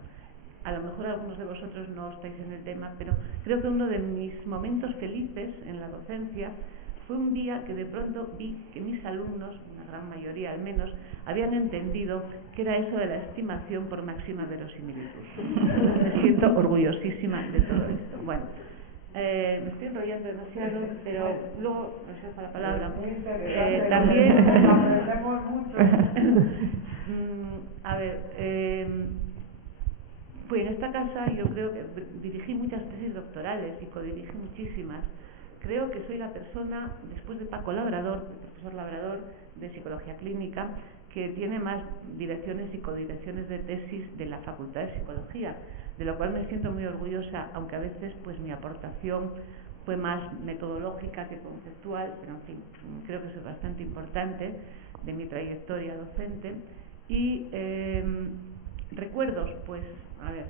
A lo mejor algunos de vosotros no estáis en el tema, pero creo que uno de mis momentos felices en la docencia fue un día que de pronto vi que mis alumnos, una gran mayoría al menos, habían entendido que era eso de la estimación por máxima verosimilitud. Me siento orgullosísima de todo esto. Bueno, me estoy enrollando demasiado, pero luego os dejo la palabra. También aprendemos mucho. A ver, pues en esta casa yo creo que dirigí muchas tesis doctorales y codirigí muchísimas. Creo que soy la persona, después de Paco Labrador, el profesor Labrador, de Psicología Clínica, que tiene más direcciones y codirecciones de tesis de la Facultad de Psicología, de lo cual me siento muy orgullosa, aunque a veces pues mi aportación fue más metodológica que conceptual, pero en fin, creo que eso es bastante importante de mi trayectoria docente. Y recuerdos, pues, a ver,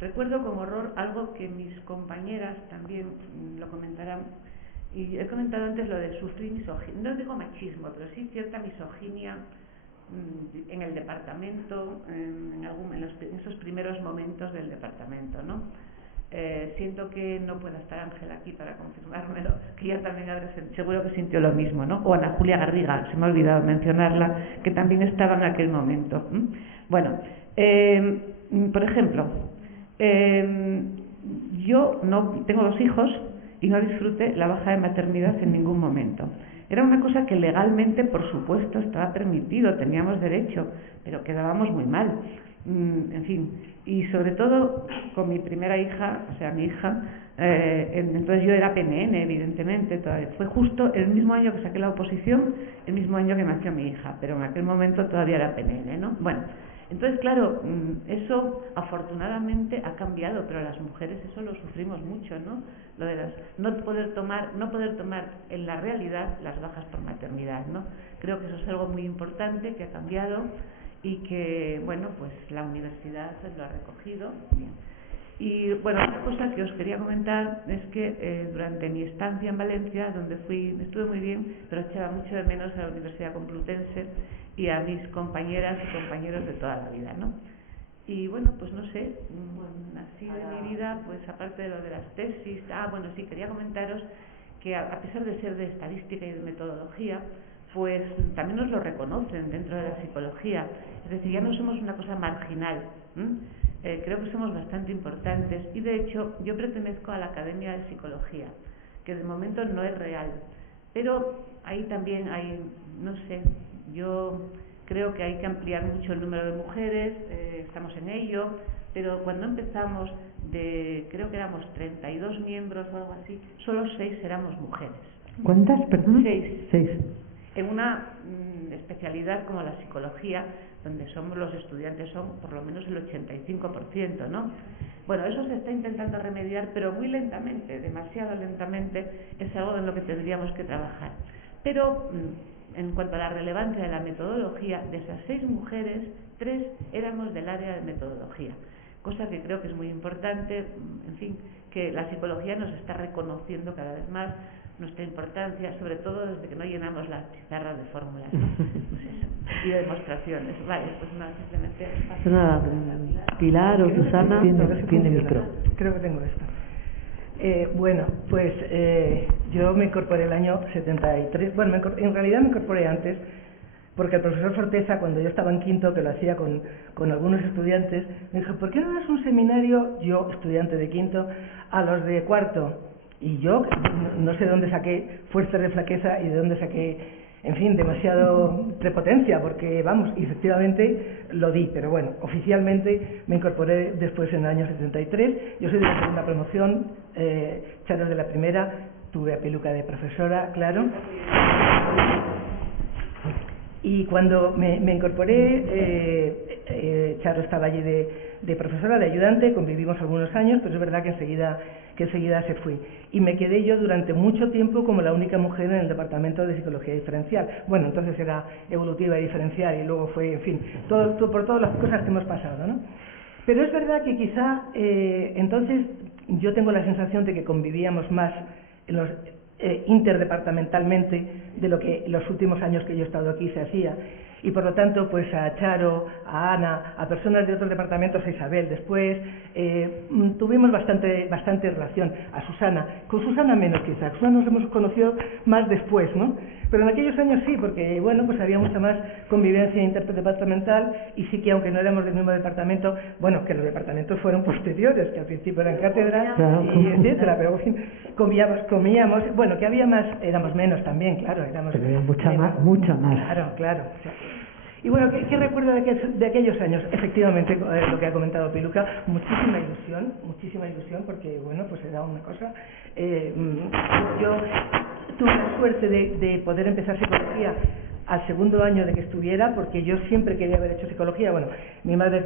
recuerdo con horror algo que mis compañeras también lo comentarán. Y he comentado antes lo de sufrir misoginia, no digo machismo, pero sí cierta misoginia en el departamento, en esos primeros momentos del departamento, ¿no? Siento que no pueda estar Ángela aquí para confirmármelo, que ella también seguro que sintió lo mismo, ¿no? O Ana Julia Garriga, se me ha olvidado mencionarla, que también estaba en aquel momento. Bueno, por ejemplo, yo no tengo 2 hijos y no disfruté la baja de maternidad en ningún momento. Era una cosa que legalmente, por supuesto, estaba permitido, teníamos derecho, pero quedábamos muy mal. En fin, y sobre todo con mi primera hija, o sea, mi hija, entonces yo era PNN, evidentemente, todavía. Fue justo el mismo año que saqué la oposición, el mismo año que nació mi hija, pero en aquel momento todavía era PNN, ¿no? Bueno, entonces, claro, eso afortunadamente ha cambiado, pero las mujeres eso lo sufrimos mucho, ¿no? Lo de no poder tomar en la realidad las bajas por maternidad, ¿no? Creo que eso es algo muy importante que ha cambiado y que, bueno, pues la universidad lo ha recogido. Bien. Y bueno, otra cosa que os quería comentar es que durante mi estancia en Valencia, donde estuve muy bien, pero echaba mucho de menos a la Universidad Complutense y a mis compañeras y compañeros de toda la vida, ¿no? Y bueno, pues no sé, así de mi vida, pues aparte de lo de las tesis, bueno, sí, quería comentaros que a pesar de ser de estadística y de metodología, pues también nos lo reconocen dentro de la psicología, es decir, ya no somos una cosa marginal, creo que somos bastante importantes y de hecho yo pertenezco a la Academia de Psicología, que de momento no es real, pero ahí también hay, no sé, yo creo que hay que ampliar mucho el número de mujeres, estamos en ello, pero cuando empezamos, creo que éramos 32 miembros o algo así, solo 6 éramos mujeres. ¿Cuántas, perdón? 6. En una especialidad como la psicología, donde los estudiantes son por lo menos el 85%, ¿no? Bueno, eso se está intentando remediar, pero muy lentamente, demasiado lentamente, es algo en lo que tendríamos que trabajar. Pero en cuanto a la relevancia de la metodología, de esas 6 mujeres, 3 éramos del área de metodología, cosa que creo que es muy importante, en fin, que la psicología nos está reconociendo cada vez más nuestra importancia, sobre todo desde que no llenamos las pizarras de fórmulas, ¿no? Pues eso, y de demostraciones. Vale, pues nada, simplemente... Pues nada, Pilar o Susana tiene micro. Creo que tengo esto. Bueno, pues yo me incorporé el año 73, bueno, en realidad me incorporé antes, porque el profesor Forteza, cuando yo estaba en quinto, que lo hacía con algunos estudiantes, me dijo, ¿por qué no das un seminario, yo, estudiante de quinto, a los de cuarto? Y yo no sé de dónde saqué fuerza de flaqueza y de dónde saqué, en fin, demasiado prepotencia, porque vamos, efectivamente lo di, pero bueno, oficialmente me incorporé después en el año 73, yo soy de la segunda promoción, Charo de la primera, tuve a Peluca de profesora, claro, y cuando me incorporé, Charo estaba allí de profesora, de ayudante, convivimos algunos años, pero es verdad que enseguida se fue. Y me quedé yo durante mucho tiempo como la única mujer en el departamento de psicología diferencial. Bueno, entonces era evolutiva y diferencial y luego fue, en fin, todo por todas las cosas que hemos pasado, ¿no? Pero es verdad que quizá entonces yo tengo la sensación de que convivíamos más en los, interdepartamentalmente de lo que en los últimos años que yo he estado aquí se hacía. Y por lo tanto, pues a Charo, a Ana, a personas de otros departamentos, a Isabel después, tuvimos bastante relación. A Susana, con Susana menos quizás, Susana nos hemos conocido más después, ¿no? Pero en aquellos años sí, porque bueno, pues había mucha más convivencia interdepartamental y sí que aunque no éramos del mismo departamento, bueno, que los departamentos fueron posteriores, que al principio eran cátedra y etcétera, pero en fin, comíamos, bueno, que había más, éramos menos también, claro, éramos pero había mucha más. Claro. Y bueno, ¿qué recuerdo de aquellos años? Efectivamente, lo que ha comentado Piluca, muchísima ilusión, porque bueno, pues era una cosa. Yo tuve la suerte de poder empezar psicología al segundo año de que estuviera, porque yo siempre quería haber hecho psicología. Bueno, mi madre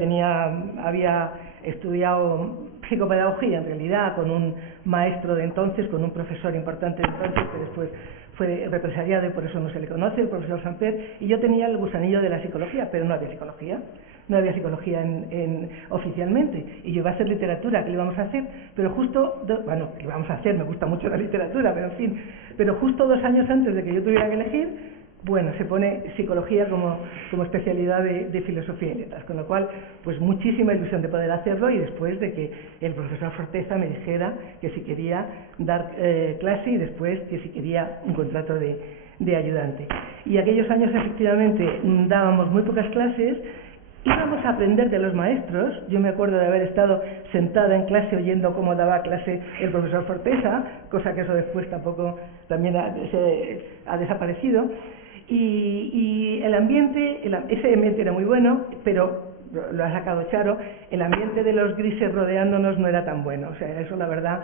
había estudiado psicopedagogía en realidad con un maestro de entonces, con un profesor importante de entonces, que después fue represaliado y por eso no se le conoce, el profesor Samper, y yo tenía el gusanillo de la psicología, pero no había psicología oficialmente, y yo iba a hacer literatura, ¿qué le íbamos a hacer? Pero justo, ¿qué íbamos a hacer? Me gusta mucho la literatura, pero en fin, pero justo 2 años antes de que yo tuviera que elegir, bueno, se pone psicología como especialidad de filosofía y letras, con lo cual, pues muchísima ilusión de poder hacerlo y después de que el profesor Forteza me dijera que si quería dar clase y después que si quería un contrato de ayudante. Y aquellos años efectivamente dábamos muy pocas clases, íbamos a aprender de los maestros. Yo me acuerdo de haber estado sentada en clase oyendo cómo daba clase el profesor Forteza, cosa que eso después tampoco también ha desaparecido. Y el ambiente, ese ambiente era muy bueno, pero lo ha sacado Charo, el ambiente de los grises rodeándonos no era tan bueno. O sea, eso la verdad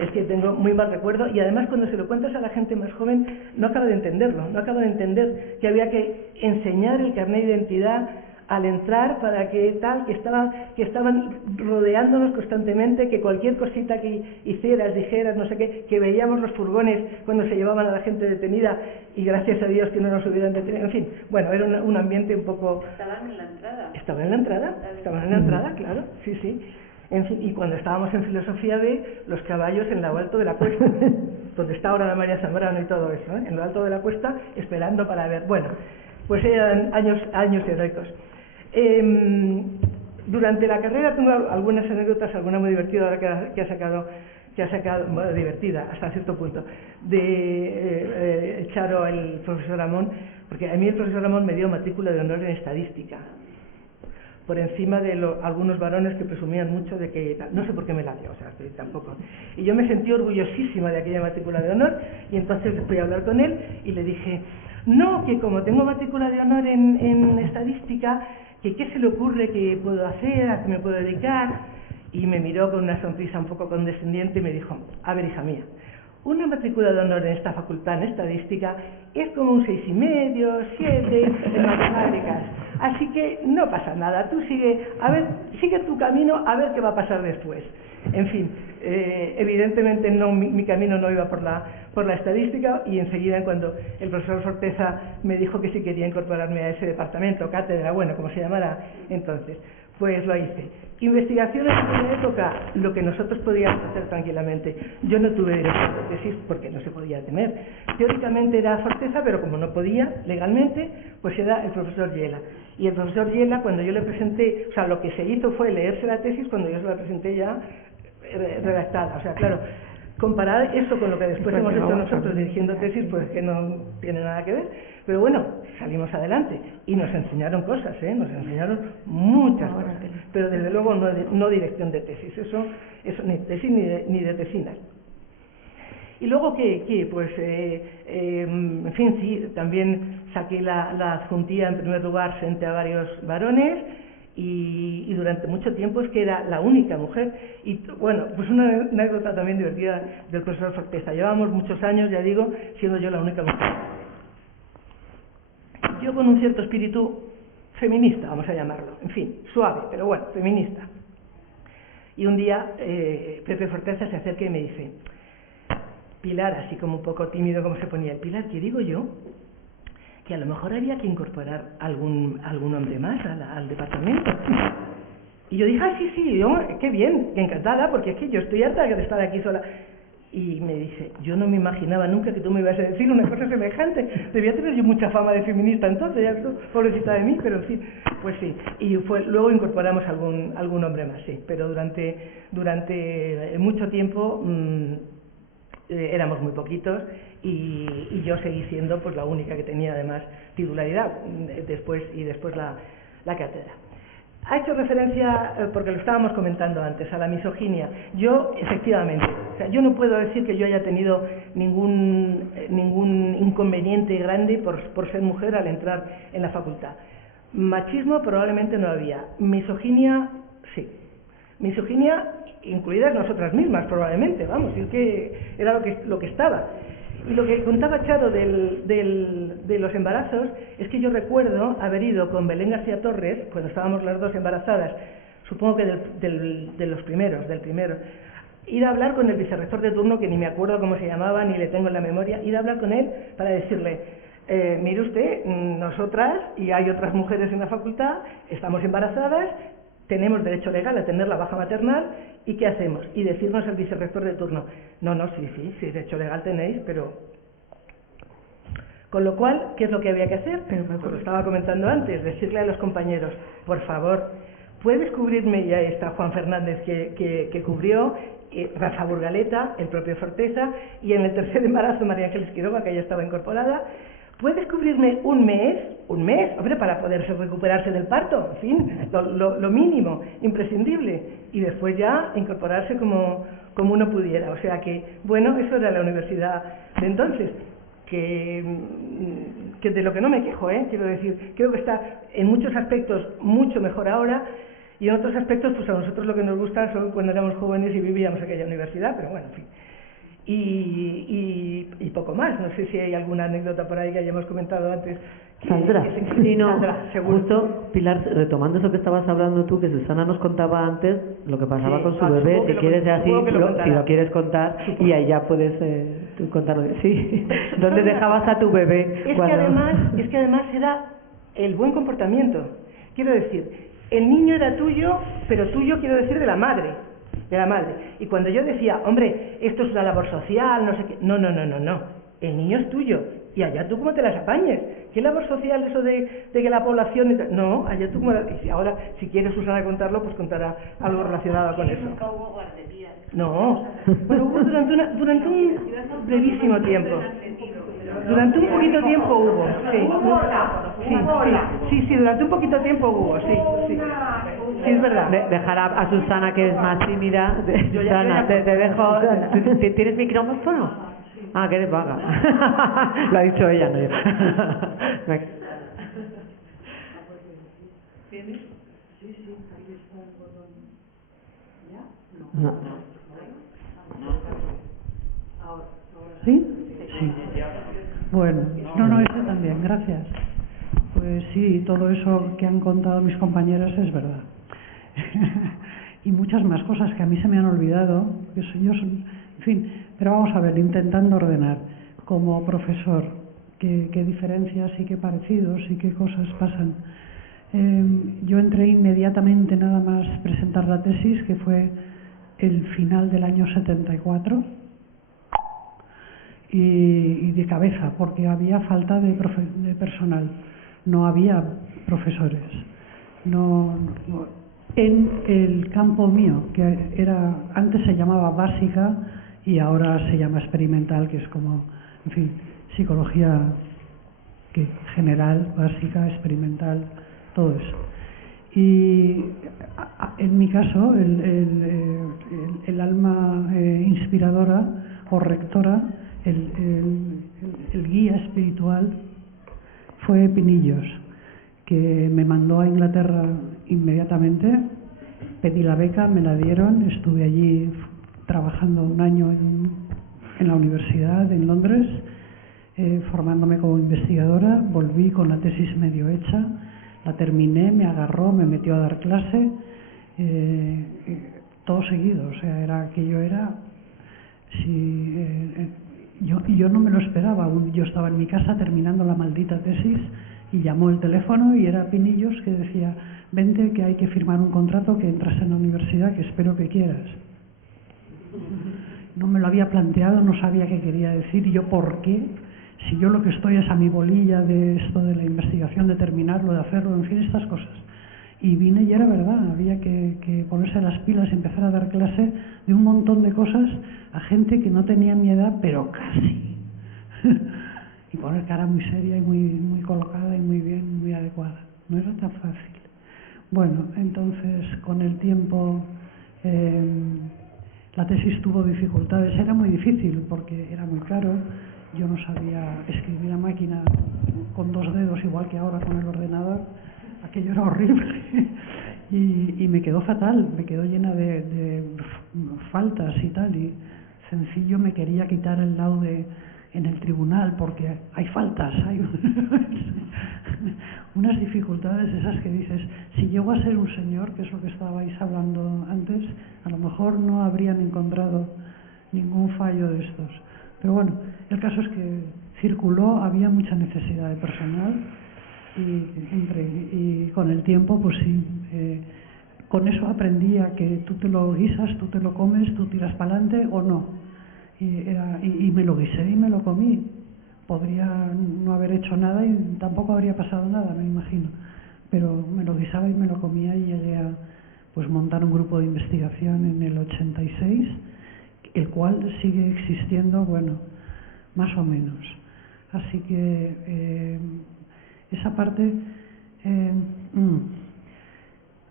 es que tengo muy mal recuerdo y además cuando se lo cuentas a la gente más joven no acaba de entenderlo, no acaba de entender que había que enseñar el carnet de identidad al entrar para que estaban rodeándonos constantemente, que cualquier cosita que hicieras, dijeras, no sé qué, que veíamos los furgones cuando se llevaban a la gente detenida y gracias a Dios que no nos hubieran detenido, en fin, bueno, era un ambiente un poco... ¿Estaban en la entrada? Estaban en la entrada, claro, sí. En fin, y cuando estábamos en Filosofía B, los caballos en lo alto de la cuesta, donde está ahora la María Zambrano y todo eso, en lo alto de la cuesta, esperando para ver. Bueno, pues eran años heroicos. Durante la carrera tengo algunas anécdotas, alguna muy divertida ahora que ha sacado, bueno, divertida hasta cierto punto, de Charo, el profesor Amón, porque a mí el profesor Amón me dio matrícula de honor en estadística, por encima de algunos varones que presumían mucho de que, no sé por qué me la dio, o sea, tampoco. Y yo me sentí orgullosísima de aquella matrícula de honor, y entonces fui a hablar con él y le dije, no, que como tengo matrícula de honor en estadística, que qué se le ocurre, que puedo hacer, a qué me puedo dedicar, y me miró con una sonrisa un poco condescendiente y me dijo: a ver, hija mía, una matrícula de honor en esta facultad en estadística es como un 6,5, 7 en matemáticas, así que no pasa nada, tú sigue tu camino, a ver qué va a pasar después. En fin, evidentemente no, mi camino no iba por la estadística, y enseguida, cuando el profesor Forteza me dijo que si quería incorporarme a ese departamento, cátedra, bueno, como se llamara entonces, pues lo hice. Investigaciones en aquella época, lo que nosotros podíamos hacer tranquilamente. Yo no tuve dirección de tesis porque no se podía tener. Teóricamente era Forteza, pero como no podía legalmente, pues era el profesor Yela. Y el profesor Yela, cuando yo le presenté, o sea, lo que se hizo fue leerse la tesis cuando yo se la presenté ya redactada. O sea, claro, comparar eso con lo que después hemos hecho nosotros dirigiendo tesis, pues que no tiene nada que ver. Pero bueno, salimos adelante y nos enseñaron cosas, nos enseñaron muchas cosas, pero desde luego no dirección de tesis, eso ni tesis ni de tesinas. Y luego que pues, en fin, sí, también saqué la adjuntía en primer lugar frente a varios varones, y durante mucho tiempo es que era la única mujer. Y bueno, pues una anécdota también divertida del profesor Forteza. Llevábamos muchos años, ya digo, siendo yo la única mujer. Yo con un cierto espíritu feminista, vamos a llamarlo, en fin, suave, pero bueno, feminista. Y un día Pepe Forteza se acerca y me dice: Pilar, así como un poco tímido como se ponía, Pilar, que digo yo que a lo mejor había que incorporar algún hombre más al departamento. Y yo dije: sí, qué bien, encantada, porque es que yo estoy harta de estar aquí sola. Y me dice: yo no me imaginaba nunca que tú me ibas a decir una cosa semejante. Debía tener yo mucha fama de feminista entonces, ya tú, pobrecita de mí, pero en fin, pues sí. Y luego incorporamos algún hombre más, sí. Pero durante mucho tiempo éramos muy poquitos, y yo seguí siendo pues la única que tenía además titularidad, después la cátedra. Ha hecho referencia, porque lo estábamos comentando antes, a la misoginia. Yo, efectivamente, o sea, yo no puedo decir que yo haya tenido ningún inconveniente grande por ser mujer al entrar en la facultad. Machismo probablemente no había. Misoginia, sí. Misoginia incluidas nosotras mismas, probablemente, vamos, y es que era lo que estaba. Y lo que contaba Charo de los embarazos es que yo recuerdo haber ido con Belén García Torres, cuando estábamos las dos embarazadas, supongo que del primero, ir a hablar con el vicerrector de turno, que ni me acuerdo cómo se llamaba, ni le tengo en la memoria, ir a hablar con él para decirle: mire usted, nosotras y hay otras mujeres en la facultad, estamos embarazadas, tenemos derecho legal a tener la baja maternal, ¿y qué hacemos? Y decirnos el vicerrector de turno: no, sí, derecho legal tenéis, pero... Con lo cual, ¿qué es lo que había que hacer? Pues lo estaba comentando antes, decirle a los compañeros: por favor, ¿puedes cubrirme? Ya está Juan Fernández que cubrió, Rafa Burgaleta, el propio Forteza, y en el tercer embarazo María Ángeles Quiroga, que ya estaba incorporada. ¿Puedes cubrirme un mes? Hombre, para poderse recuperarse del parto, en fin, lo mínimo, imprescindible, y después ya incorporarse como uno pudiera. O sea que, bueno, eso era la universidad de entonces, que de lo que no me quejo, quiero decir, creo que está en muchos aspectos mucho mejor ahora, y en otros aspectos, pues a nosotros lo que nos gusta son cuando éramos jóvenes y vivíamos aquella universidad, pero bueno, en fin. Y poco más. No sé si hay alguna anécdota por ahí que hayamos comentado antes. Sandra, justo, Pilar, retomando eso que estabas hablando tú, que Susana nos contaba antes, lo que pasaba con su bebé, si quieres así, si lo quieres contar, y ahí ya puedes tú contarlo. Sí. ¿Dónde dejabas a tu bebé? Es que además era el buen comportamiento. Quiero decir, el niño era tuyo, pero tuyo quiero decir de la madre. Y cuando yo decía: hombre, esto es una labor social, no sé qué, no, el niño es tuyo, y allá tú cómo te las apañes. ¿Qué labor social eso de que la población... No, allá tú cómo... Y ahora, si quieres Susana contarlo, pues contará algo relacionado con eso. Nunca hubo guarderías. No, bueno, hubo durante un brevísimo tiempo. Durante un poquito tiempo hubo, sí, durante un poquito tiempo hubo, sí, es verdad. Dejar a Susana, que es más tímida. Susana, te dejo. ¿Tienes micrófono? Ah, que eres vaga. Lo ha dicho ella, no yo. sí. Bueno, no, ese también, gracias. Pues sí, todo eso que han contado mis compañeras es verdad. Y muchas más cosas que a mí se me han olvidado, que en fin, pero vamos a ver, intentando ordenar como profesor qué diferencias y qué parecidos y qué cosas pasan. Yo entré inmediatamente nada más presentar la tesis, que fue el final del año 74, y de cabeza, porque había falta de personal, no había profesores. En el campo mío, que era antes se llamaba básica y ahora se llama experimental, que es como, en fin, psicología general, básica, experimental, todo eso. Y en mi caso, el alma inspiradora o rectora, el guía espiritual fue Pinillos, que me mandó a Inglaterra inmediatamente. Pedí la beca, me la dieron, estuve allí trabajando un año en la universidad en Londres, formándome como investigadora. Volví con la tesis medio hecha, la terminé, me agarró, me metió a dar clase, todo seguido. O sea, yo no me lo esperaba. Yo estaba en mi casa terminando la maldita tesis y llamó el teléfono y era Pinillos, que decía: vente, que hay que firmar un contrato, que entras en la universidad, que espero que quieras. No me lo había planteado, no sabía qué quería decir. ¿Y yo por qué? Si yo lo que estoy es a mi bolilla de esto de la investigación, de terminarlo, de hacerlo, en fin, estas cosas. Y vine y era verdad, había que ponerse las pilas y empezar a dar clase de un montón de cosas a gente que no tenía mi edad, pero casi. Y poner cara muy seria y muy colocada y muy bien, muy adecuada. No era tan fácil. Bueno, entonces con el tiempo la tesis tuvo dificultades. Era muy difícil porque era muy caro. Yo no sabía escribir a máquina con 2 dedos, igual que ahora con el ordenador. Aquello era horrible. Y me quedó fatal, me quedó llena de faltas y tal. Y sencillo, me quería quitar el laude en el tribunal porque hay faltas, hay unas dificultades esas que dices, si llego a ser un señor, que es lo que estabais hablando antes, a lo mejor no habrían encontrado ningún fallo de estos. Pero bueno, el caso es que circuló, había mucha necesidad de personal y con el tiempo, pues sí, con eso aprendí a que tú te lo guisas, tú te lo comes, tú tiras para adelante o no. Y me lo guisé y me lo comí. Podría no haber hecho nada y tampoco habría pasado nada, me imagino. Pero me lo guisaba y me lo comía y llegué a montar un grupo de investigación en el 86, el cual sigue existiendo, bueno, más o menos. Así que esa parte,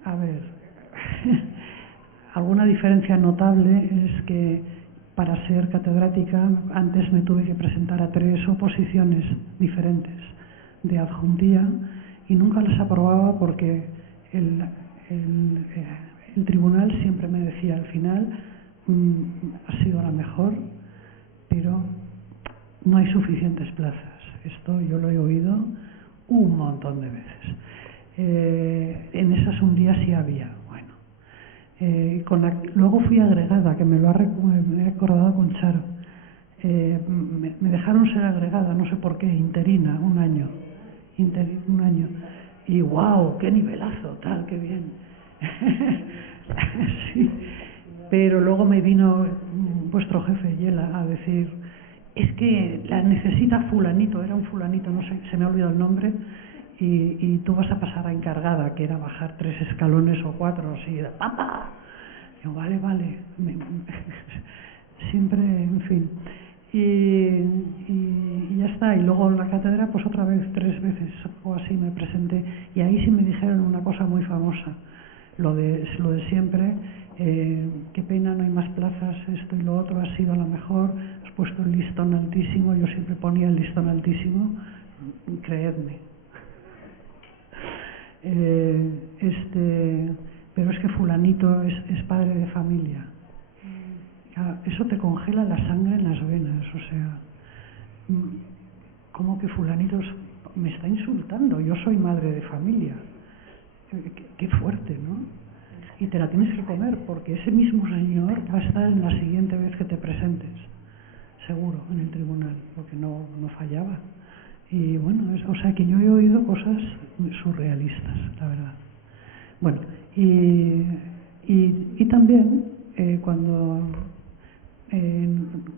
a ver, alguna diferencia notable es que para ser catedrática antes me tuve que presentar a 3 oposiciones diferentes de adjuntía y nunca las aprobaba porque el tribunal siempre me decía al final: ha sido la mejor, pero no hay suficientes plazas. Esto yo lo he oído un montón de veces. En esas un día sí había. Luego fui agregada, que me he acordado con Charo. Me dejaron ser agregada, no sé por qué, interina, un año. Y wow, qué nivelazo, tal, qué bien. Sí. Pero luego me vino vuestro jefe, Yela, a decir: es que la necesita fulanito, era un fulanito, no sé, se me ha olvidado el nombre, y tú vas a pasar a encargada, que era bajar 3 escalones o 4, así, ¡papá! Digo, vale, siempre, en fin. Y ya está. Y luego en la cátedra, pues otra vez, 3 veces o así me presenté. Y ahí sí me dijeron una cosa muy famosa, lo de siempre: qué pena, no hay más plazas, esto y lo otro, has sido la mejor, has puesto el listón altísimo. Yo siempre ponía el listón altísimo, creedme. Pero es que fulanito es padre de familia. Eso te congela la sangre en las venas, o sea, que fulanito me está insultando, yo soy madre de familia. Qué fuerte, ¿no? Y te la tienes que comer, porque ese mismo señor va a estar en la siguiente vez que te presentes, seguro, en el tribunal, porque no fallaba. Y bueno, o sea que yo he oído cosas surrealistas, la verdad. Bueno, y también cuando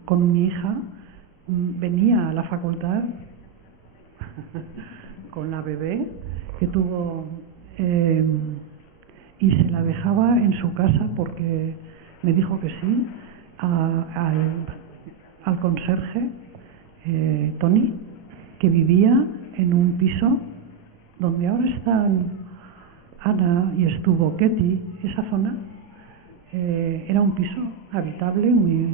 con mi hija venía a la facultad con la bebé que tuvo y se la dejaba en su casa porque me dijo que sí al conserje Tony, que vivía en un piso donde ahora están Ana y estuvo Ketty. Esa zona era un piso habitable, muy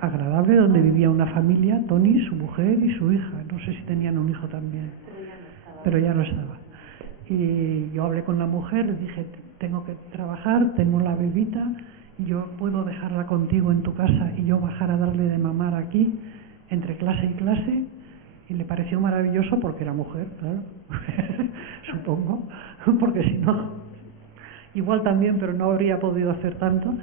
agradable, donde vivía una familia, Tony, su mujer y su hija. No sé si tenían un hijo también, pero ya no estaba. Y yo hablé con la mujer, le dije, tengo que trabajar, tengo la bebita, yo puedo dejarla contigo en tu casa y yo bajar a darle de mamar aquí, entre clase y clase. Y le pareció maravilloso porque era mujer, claro, supongo, porque si no, igual también, pero no habría podido hacer tanto.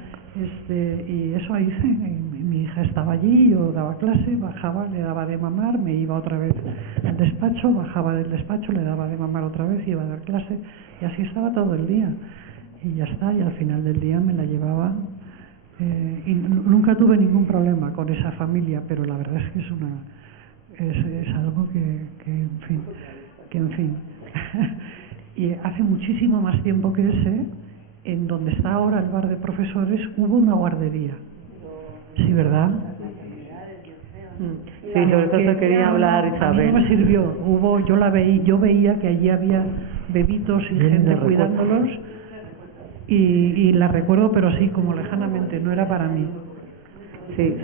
Y eso hice. Mi hija estaba allí, yo daba clase, bajaba, le daba de mamar, me iba otra vez al despacho, bajaba del despacho, le daba de mamar otra vez, iba a dar clase, y así estaba todo el día. Y ya está, y al final del día me la llevaba. Y nunca tuve ningún problema con esa familia, pero la verdad es que es algo que en fin. Y hace muchísimo más tiempo que ese, en donde está ahora el bar de profesores, hubo una guardería. Sí, ¿verdad? Sí, sobre eso quería hablar, Isabel. A mí no me sirvió. Yo veía que allí había bebitos y gente cuidándolos, y la recuerdo, pero así como lejanamente, no era para mí. Sí,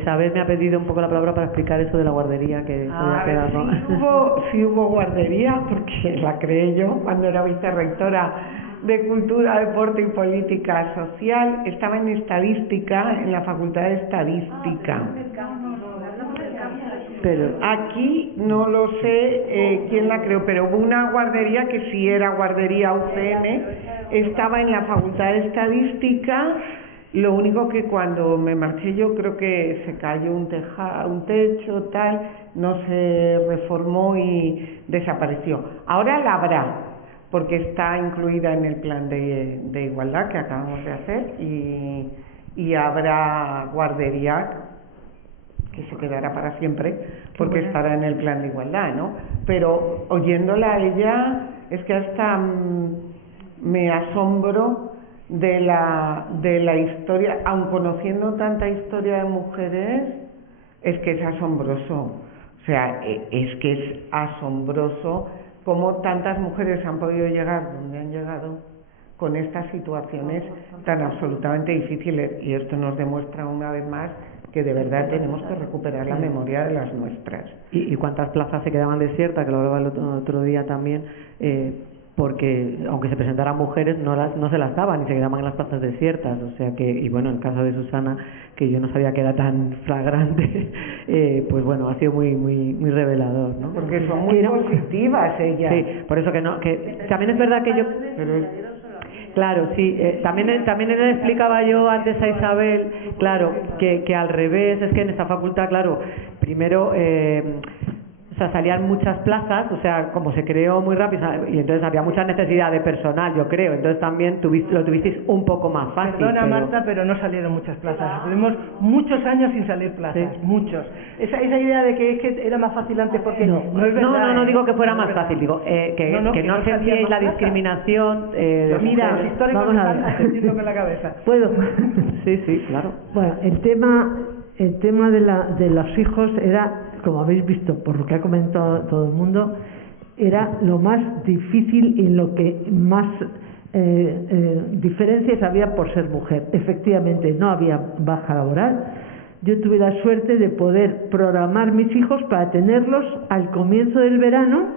Isabel me ha pedido un poco la palabra para explicar eso de la guardería que había quedado. Sí hubo guardería, porque la creé yo cuando era vicerrectora de Cultura, Deporte y Política Social. Estaba en Estadística, en la Facultad de Estadística. Pero aquí no lo sé quién la creó, pero hubo una guardería que sí era guardería UCM, estaba en la Facultad de Estadística. Lo único que cuando me marché yo creo que se cayó un techo, tal, no se reformó y desapareció. Ahora la habrá, porque está incluida en el plan de igualdad que acabamos de hacer, y habrá guardería que se quedará para siempre, porque estará en el plan de igualdad, ¿no? Pero oyéndola a ella, es que hasta me asombro de la historia, aun conociendo tanta historia de mujeres, es que es asombroso. O sea, es que es asombroso cómo tantas mujeres han podido llegar donde han llegado con estas situaciones tan absolutamente difíciles. Y esto nos demuestra una vez más que de verdad tenemos que recuperar la memoria de las nuestras. ¿Y cuántas plazas se quedaban desiertas? Que lo hablaba el otro día también. Porque aunque se presentaran mujeres no se las daban y se quedaban en las plazas desiertas, o sea que, y bueno, en el caso de Susana, que yo no sabía que era tan flagrante, pues bueno, ha sido muy revelador, ¿no? Porque son muy positivas ellas. Sí, por eso que también es verdad que yo... Claro, sí, también le explicaba yo antes a Isabel, claro, que al revés, es que en esta facultad, claro, primero... o sea, salían muchas plazas, o sea, como se creó muy rápido, y entonces había mucha necesidad de personal, yo creo, entonces también lo tuvisteis un poco más fácil. Perdona, Marta, pero no salieron muchas plazas. Tuvimos muchos años sin salir plazas, muchos. Esa idea de que era más fácil antes, porque no es verdad. No digo que fuera más fácil, digo que no sentíais la discriminación. Mira, los históricos están haciendo con la cabeza. ¿Puedo? Sí, claro. Bueno, el tema de los hijos era, como habéis visto por lo que ha comentado todo el mundo, era lo más difícil y lo que más diferencias había por ser mujer. Efectivamente, no había baja laboral. Yo tuve la suerte de poder programar mis hijos para tenerlos al comienzo del verano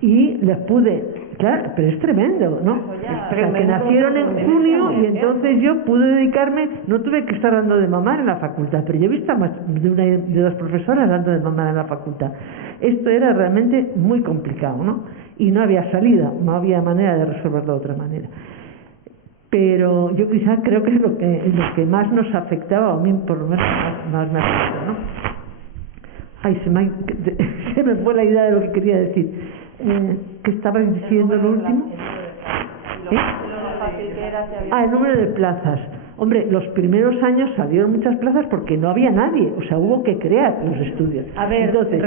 y les pude claro, pero es tremendo, ¿no? Eso ya, O sea, que nacieron en junio y entonces yo pude dedicarme, no tuve que estar dando de mamar en la facultad, pero yo he visto a más de dos profesoras dando de mamar en la facultad. Esto era realmente muy complicado, ¿no? Y no había salida, no había manera de resolverlo de otra manera. Pero yo quizás creo que es lo que más nos afectaba, o a mí por lo menos más me afectó, ¿no? Ay, se me fue la idea de lo que quería decir. ¿Qué estabas diciendo lo último? El número de plazas. Hombre, los primeros años salieron muchas plazas porque no había nadie, o sea, hubo que crear los estudios. A ver, entonces,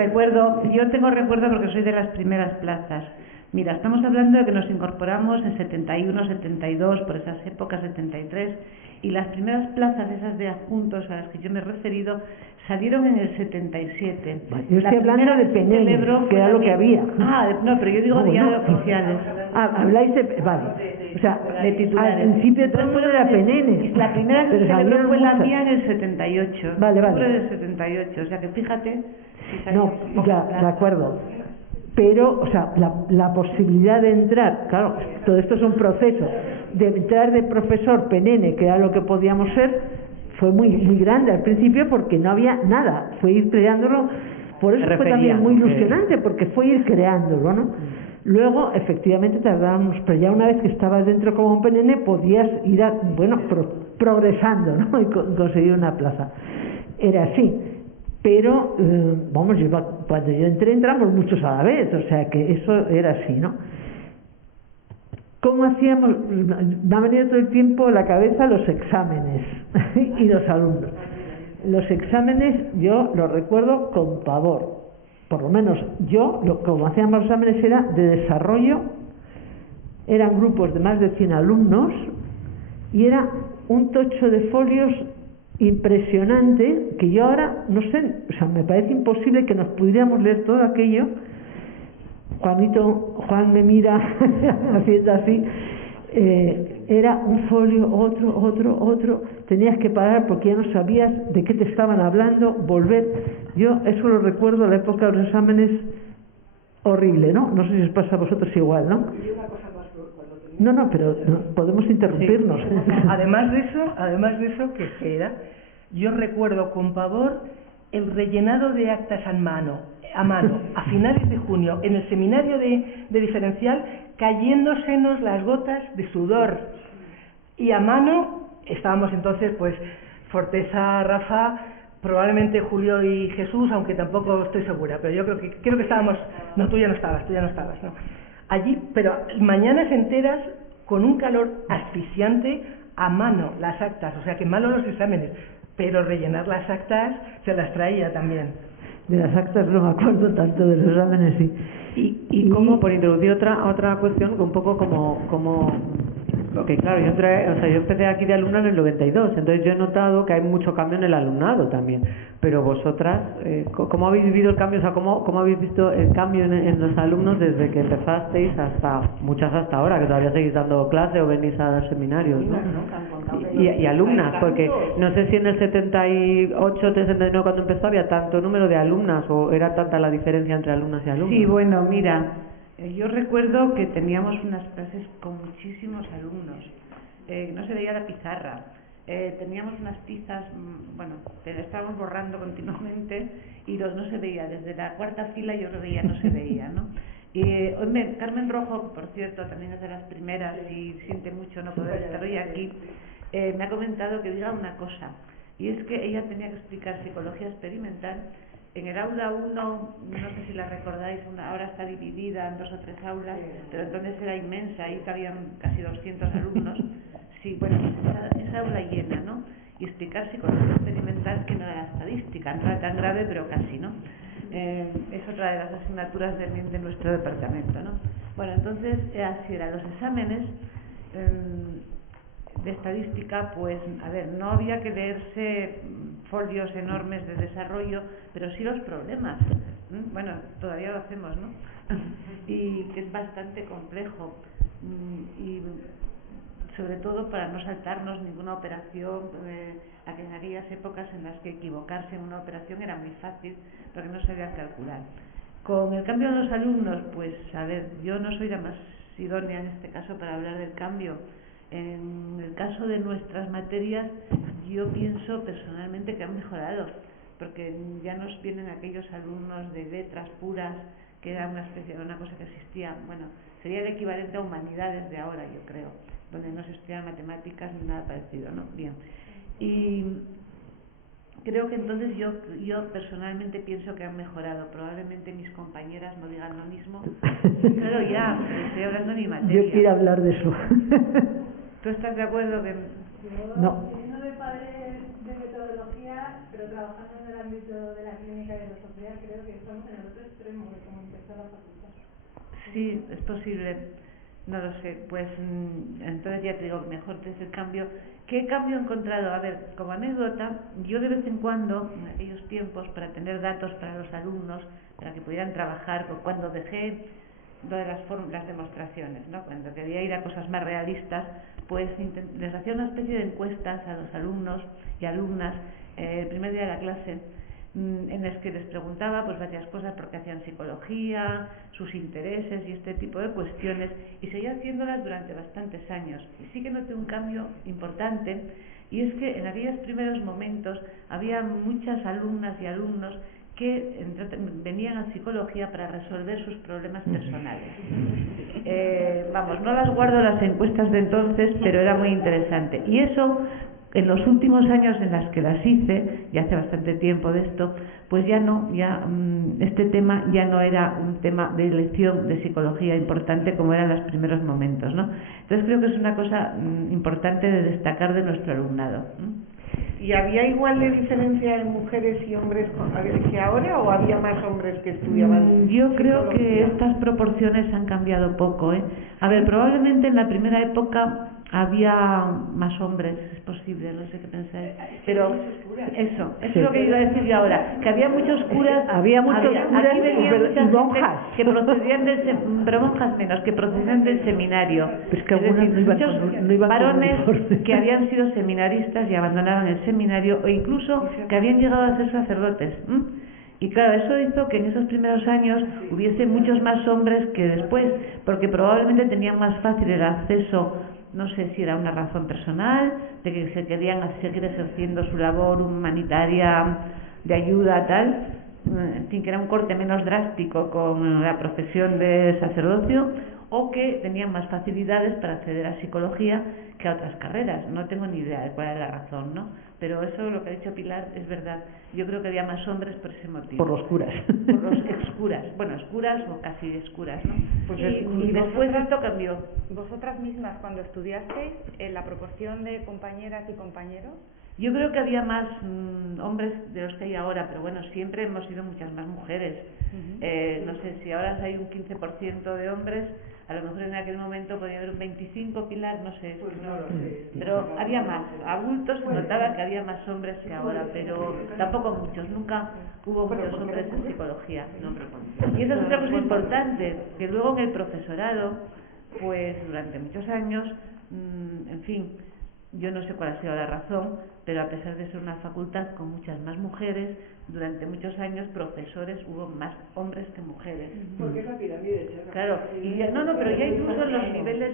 yo tengo recuerdo porque soy de las primeras plazas. Mira, estamos hablando de que nos incorporamos en 71, 72, por esas épocas, 73, y las primeras plazas, esas de adjuntos a las que yo me he referido, salieron en el 77. Yo estoy hablando de PNN, que era lo que había. No, pero yo digo de oficiales. Habláis de... Vale. O sea, de titulares. Al principio todo el mundo era PNN. La primera que se celebró fue la mía en el 78. Vale. del 78, o sea que fíjate... No, ya, de acuerdo. Pero, o sea, la posibilidad de entrar, claro, todo esto es un proceso, de entrar de profesor PNN, que era lo que podíamos ser, fue muy grande al principio porque no había nada, fue ir creándolo, por eso fue también muy ilusionante, porque fue ir creándolo, ¿no? Luego, efectivamente, tardábamos, pero ya una vez que estabas dentro como un PNN, podías ir, progresando, ¿no? Y conseguir una plaza. Era así. Pero, cuando yo entramos muchos a la vez, o sea que eso era así, ¿no? ¿Cómo hacíamos? Me ha venido todo el tiempo a la cabeza los exámenes y los alumnos. Los exámenes yo los recuerdo con pavor. Por lo menos yo, como hacíamos los exámenes era de desarrollo, eran grupos de más de 100 alumnos y era un tocho de folios impresionante que yo ahora no sé, o sea, me parece imposible que nos pudiéramos leer todo aquello. Juan me mira haciendo así, era un folio, otro, tenías que parar porque ya no sabías de qué te estaban hablando, volver. Yo eso lo recuerdo, la época de los exámenes, horrible, ¿no? No sé si os pasa a vosotros igual, ¿no? No, pero podemos interrumpirnos. Sí. Además de eso, que era, yo recuerdo con pavor el rellenado de actas a mano, a finales de junio, en el seminario de diferencial, cayéndosenos las gotas de sudor. Y a mano estábamos entonces, pues, Forteza, Rafa, probablemente Julio y Jesús, aunque tampoco estoy segura, pero yo creo que estábamos... No, tú ya no estabas, ¿no? Allí, pero mañanas enteras con un calor asfixiante, a mano las actas, o sea que malo los exámenes, pero rellenar las actas se las traía también. De las actas no me acuerdo tanto, de los exámenes sí. Y como, por introducir otra cuestión, un poco como porque claro, yo empecé aquí de alumna en el 92, entonces yo he notado que hay mucho cambio en el alumnado también. Pero vosotras, ¿cómo habéis vivido el cambio? O sea, ¿cómo habéis visto el cambio en los alumnos desde que empezasteis muchas hasta ahora, que todavía seguís dando clase o venís a dar seminarios, ¿no? Y alumnas, porque no sé si en el 78, 79 cuando empezó había tanto número de alumnas o era tanta la diferencia entre alumnas y alumnos. Sí, bueno, mira, yo recuerdo que teníamos unas clases con muchísimos alumnos, no se veía la pizarra, teníamos unas tizas, estábamos borrando continuamente y no se veía, desde la cuarta fila yo lo veía, no se veía, ¿no? Carmen Rojo, por cierto, también es de las primeras y siente mucho no poder estar hoy aquí, me ha comentado que diga una cosa, y es que ella tenía que explicar psicología experimental. En el aula 1, no sé si la recordáis, ahora está dividida en 2 o 3 aulas, pero entonces era inmensa, ahí cabían casi 200 alumnos. Sí, bueno, esa aula llena, ¿no? Y explicar psicología experimental, que no era estadística, no era tan grave, pero casi, ¿no? Es otra de las asignaturas de nuestro departamento, ¿no? Bueno, entonces, así eran los exámenes de estadística, pues, a ver, no había que leerse folios enormes de desarrollo, pero sí los problemas. Bueno, todavía lo hacemos, ¿no? Y que es bastante complejo. Y sobre todo para no saltarnos ninguna operación, en aquellas épocas en las que equivocarse en una operación era muy fácil, porque no sabía calcular. Con el cambio de los alumnos, pues, a ver, yo no soy la más idónea en este caso para hablar del cambio. En el caso de nuestras materias, yo pienso personalmente que han mejorado, porque ya nos vienen aquellos alumnos de letras puras, que era una cosa que existía, bueno, sería el equivalente a humanidades de ahora, yo creo, donde no se estudian matemáticas ni nada parecido, ¿no? Bien. Y creo que entonces yo personalmente pienso que han mejorado. Probablemente mis compañeras no digan lo mismo. Claro, ya, estoy hablando de mi materia. Yo quiero hablar de eso. ¿Tú estás de acuerdo que...? No. Siendo de padre de metodología, pero trabajando en el ámbito de la clínica y de la sociedad, creo que estamos en el otro extremo de cómo empezó la facultad. Sí, es posible. No lo sé. Pues entonces ya te digo, mejor desde el cambio. ¿Qué cambio he encontrado? A ver, como anécdota, yo de vez en cuando, en aquellos tiempos, para tener datos para los alumnos, para que pudieran trabajar, cuando dejé lo de las demostraciones, ¿no? Cuando quería ir a cosas más realistas, pues les hacía una especie de encuestas a los alumnos y alumnas el primer día de la clase, en las que les preguntaba pues varias cosas, por qué hacían psicología, sus intereses y este tipo de cuestiones, y seguía haciéndolas durante bastantes años. Y sí que noté un cambio importante, y es que en aquellos primeros momentos había muchas alumnas y alumnos que venían a psicología para resolver sus problemas personales. Vamos, no las guardo las encuestas de entonces, pero era muy interesante. Y eso, en los últimos años en las que las hice, y hace bastante tiempo de esto, pues ya no, este tema ya no era un tema de elección de psicología importante como era en los primeros momentos, ¿no? Entonces creo que es una cosa importante de destacar de nuestro alumnado. ¿Y había igual de diferencia en mujeres y hombres que ahora, o había más hombres que estudiaban? Yo creo que estas proporciones han cambiado poco, ¿eh? A ver, probablemente en la primera época había más hombres, es posible, no sé qué pensáis, pero eso es lo que iba a decir yo ahora, que había muchos curas, había muchos curas y monjas que procedían pero monjas menos, que procedían del seminario. Es que decir, no iban varones que habían sido seminaristas y abandonaban el seminario, o incluso que habían llegado a ser sacerdotes. Y claro, eso hizo que en esos primeros años hubiese muchos más hombres que después, porque probablemente tenían más fácil el acceso. No sé si era una razón personal, de que se querían seguir ejerciendo su labor humanitaria de ayuda, tal, en fin, que era un corte menos drástico con la profesión de sacerdocio, o que tenían más facilidades para acceder a psicología que a otras carreras. No tengo ni idea de cuál es la razón, ¿no? Pero eso, lo que ha dicho Pilar, es verdad. Yo creo que había más hombres por ese motivo. Por los curas. Por los excuras. Bueno, escuras o casi escuras, ¿no? Pues y después esto cambió. ¿Vosotras mismas, cuando estudiasteis, en la proporción de compañeras y compañeros? Yo creo que había más hombres de los que hay ahora, pero bueno, siempre hemos sido muchas más mujeres. No sé, si ahora hay un 15% de hombres, a lo mejor en aquel momento podía haber un 25, Pilar, no sé, pues no lo sé. Pero había más, adultos se notaba que había más hombres que ahora, pero tampoco muchos, nunca hubo muchos hombres en psicología, ¿no? Y eso es otra cosa importante, que luego en el profesorado, pues durante muchos años, en fin, yo no sé cuál ha sido la razón, pero a pesar de ser una facultad con muchas más mujeres, durante muchos años profesores hubo más hombres que mujeres. Porque es la pirámide, claro, y ya, pero ya incluso en los niveles,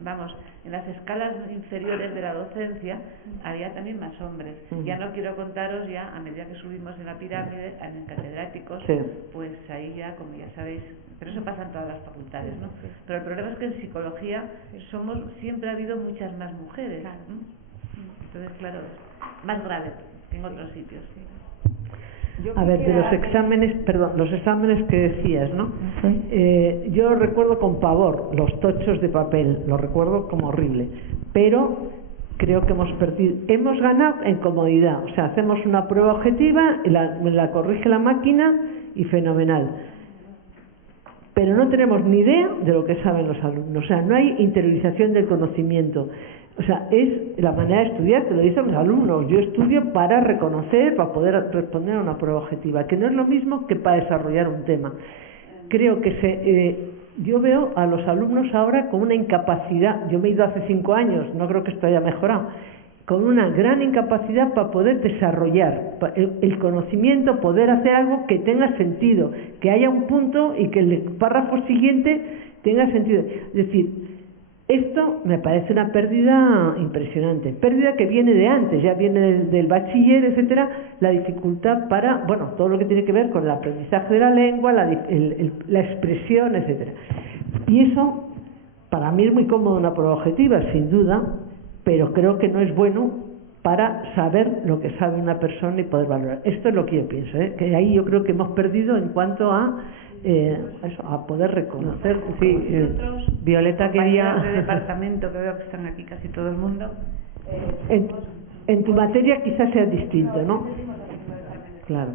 vamos, en las escalas inferiores de la docencia había también más hombres. Ya no quiero contaros ya, a medida que subimos en la pirámide, en catedráticos, pues ahí ya, como ya sabéis, pero eso pasa en todas las facultades, ¿no? Pero el problema es que en psicología siempre ha habido muchas más mujeres. Entonces, claro, más grave que en otros sitios. A ver, de los exámenes que decías, ¿no? Yo recuerdo con pavor los tochos de papel, lo recuerdo como horrible, pero creo que hemos ganado en comodidad, o sea, hacemos una prueba objetiva, la corrige la máquina y fenomenal. Pero no tenemos ni idea de lo que saben los alumnos, o sea, no hay interiorización del conocimiento. O sea, es la manera de estudiar, que lo dicen los alumnos. Yo estudio para reconocer, para poder responder a una prueba objetiva, que no es lo mismo que para desarrollar un tema. Creo que yo veo a los alumnos ahora con una incapacidad, yo me he ido hace 5 años, no creo que esto haya mejorado, con una gran incapacidad para poder desarrollar el conocimiento, poder hacer algo que tenga sentido, que haya un punto y que el párrafo siguiente tenga sentido. Es decir, esto me parece una pérdida impresionante, pérdida que viene de antes, ya viene del bachiller, etcétera, la dificultad para, bueno, todo lo que tiene que ver con el aprendizaje de la lengua, la expresión, etcétera. Y eso, para mí es muy cómodo una prueba objetiva, sin duda, pero creo que no es bueno para saber lo que sabe una persona y poder valorar. Esto es lo que yo pienso, que ahí yo creo que hemos perdido en cuanto a eso, a poder reconocer. Sí, Violeta quería... de departamento, que veo que están aquí casi todo el mundo. En tu materia quizás sea distinto, ¿no? Claro.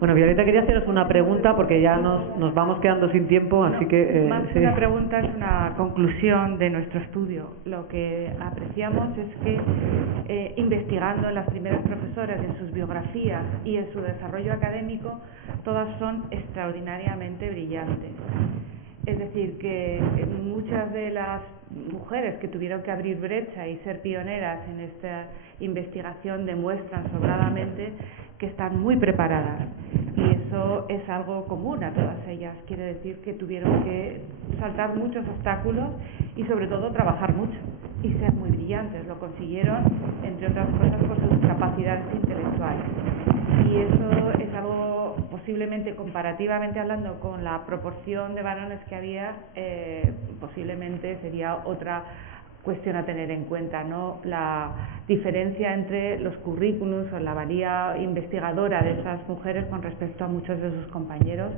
Bueno, Violeta quería haceros una pregunta porque ya nos vamos quedando sin tiempo, así que... Más que una pregunta, es una conclusión de nuestro estudio. Lo que apreciamos es que investigando en las primeras profesoras, en sus biografías y en su desarrollo académico, todas son extraordinariamente brillantes. Es decir, que muchas de las mujeres que tuvieron que abrir brecha y ser pioneras en esta investigación demuestran sobradamente que están muy preparadas, y eso es algo común a todas ellas. Quiere decir que tuvieron que saltar muchos obstáculos y sobre todo trabajar mucho y ser muy brillantes. Lo consiguieron, entre otras cosas, por sus capacidades intelectuales, y eso es algo posiblemente, comparativamente hablando con la proporción de varones que había, posiblemente sería otra cuestión a tener en cuenta, ¿no? La diferencia entre los currículums o la valía investigadora de esas mujeres con respecto a muchos de sus compañeros,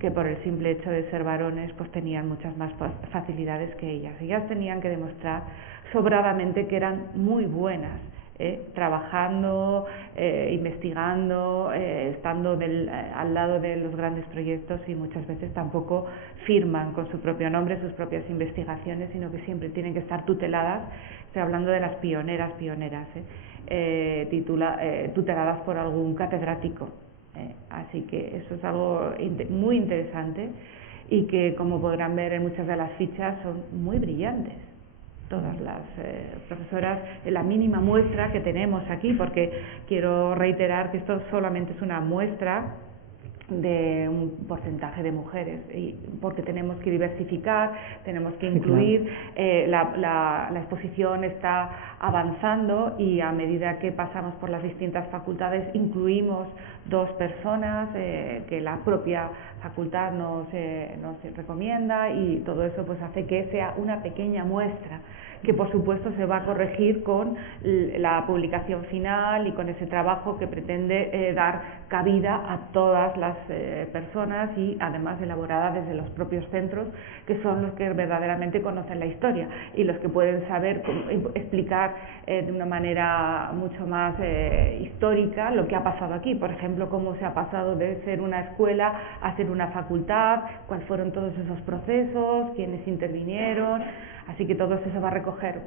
que por el simple hecho de ser varones pues tenían muchas más facilidades que ellas. Ellas tenían que demostrar sobradamente que eran muy buenas, trabajando, investigando, estando al lado de los grandes proyectos, y muchas veces tampoco firman con su propio nombre sus propias investigaciones, sino que siempre tienen que estar tuteladas. Estoy hablando de las pioneras, tuteladas por algún catedrático. Así que eso es algo muy interesante, y que, como podrán ver en muchas de las fichas, son muy brillantes. Todas las profesoras, la mínima muestra que tenemos aquí, porque quiero reiterar que esto solamente es una muestra de un porcentaje de mujeres, y porque tenemos que diversificar, tenemos que incluir, la exposición está avanzando, y a medida que pasamos por las distintas facultades incluimos 2 personas que la propia facultad nos recomienda, y todo eso pues hace que sea una pequeña muestra, que por supuesto se va a corregir con la publicación final y con ese trabajo que pretende dar cabida a todas las personas, y además elaborada desde los propios centros, que son los que verdaderamente conocen la historia y los que pueden saber explicar de una manera mucho más histórica lo que ha pasado aquí. Por ejemplo, cómo se ha pasado de ser una escuela a ser una facultad, cuáles fueron todos esos procesos, quiénes intervinieron. Así que todo eso se va a recoger.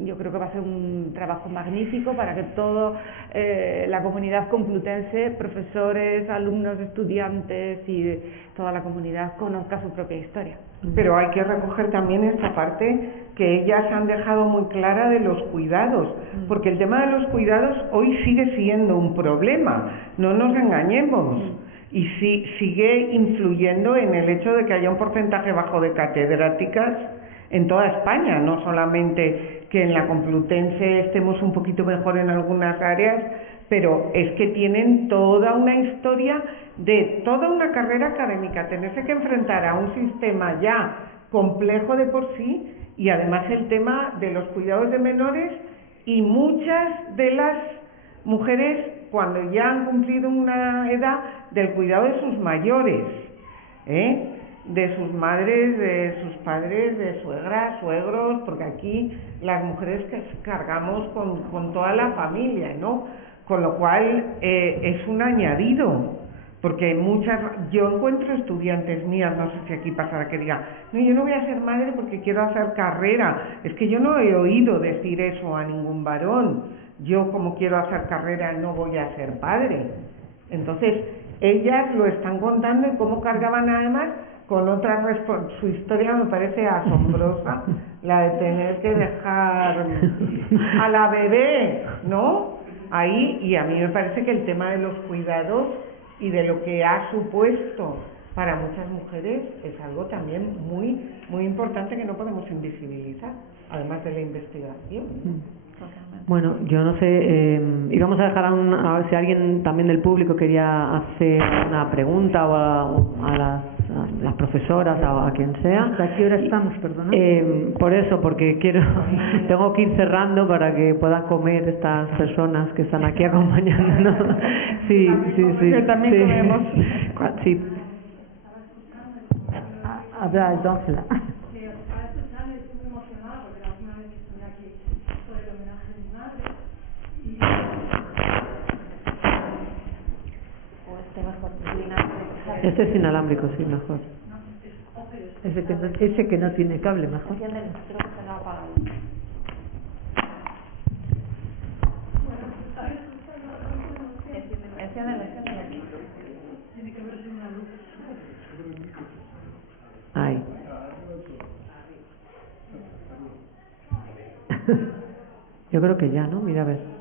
Yo creo que va a ser un trabajo magnífico para que toda la comunidad complutense, profesores, alumnos, estudiantes y toda la comunidad conozca su propia historia. Pero hay que recoger también esta parte que ellas han dejado muy clara de los cuidados, porque el tema de los cuidados hoy sigue siendo un problema, no nos engañemos. Y sigue influyendo en el hecho de que haya un porcentaje bajo de catedráticas en toda España, no solamente que en la Complutense estemos un poquito mejor en algunas áreas, pero es que tienen toda una historia de toda una carrera académica, tenerse que enfrentar a un sistema ya complejo de por sí, y además el tema de los cuidados de menores, y muchas de las mujeres cuando ya han cumplido una edad del cuidado de sus mayores, de sus madres, de sus padres, de suegras, suegros, porque aquí las mujeres cargamos con toda la familia, ¿no? Con lo cual es un añadido, porque yo encuentro estudiantes mías, no sé si aquí pasará, que digan, no, yo no voy a ser madre porque quiero hacer carrera. Es que yo no he oído decir eso a ningún varón. Yo, como quiero hacer carrera, no voy a ser padre. Entonces, ellas lo están contando, y cómo cargaban además con su historia me parece asombrosa, la de tener que dejar a la bebé, ¿no? Ahí, y a mí me parece que el tema de los cuidados y de lo que ha supuesto para muchas mujeres es algo también muy, muy importante que no podemos invisibilizar, además de la investigación. Bueno, yo no sé, íbamos a dejar a ver si alguien también del público quería hacer una pregunta o a las profesoras o a quien sea. ¿Hasta qué hora estamos, perdona? Por eso, porque tengo que ir cerrando para que puedan comer estas personas que están aquí acompañándonos. Sí. Que también comemos. Sí. Habla, Ángela. Este es inalámbrico, sí, mejor. Ese que no tiene cable, mejor. Ahí. Yo creo que ya, ¿no? Mira, a ver.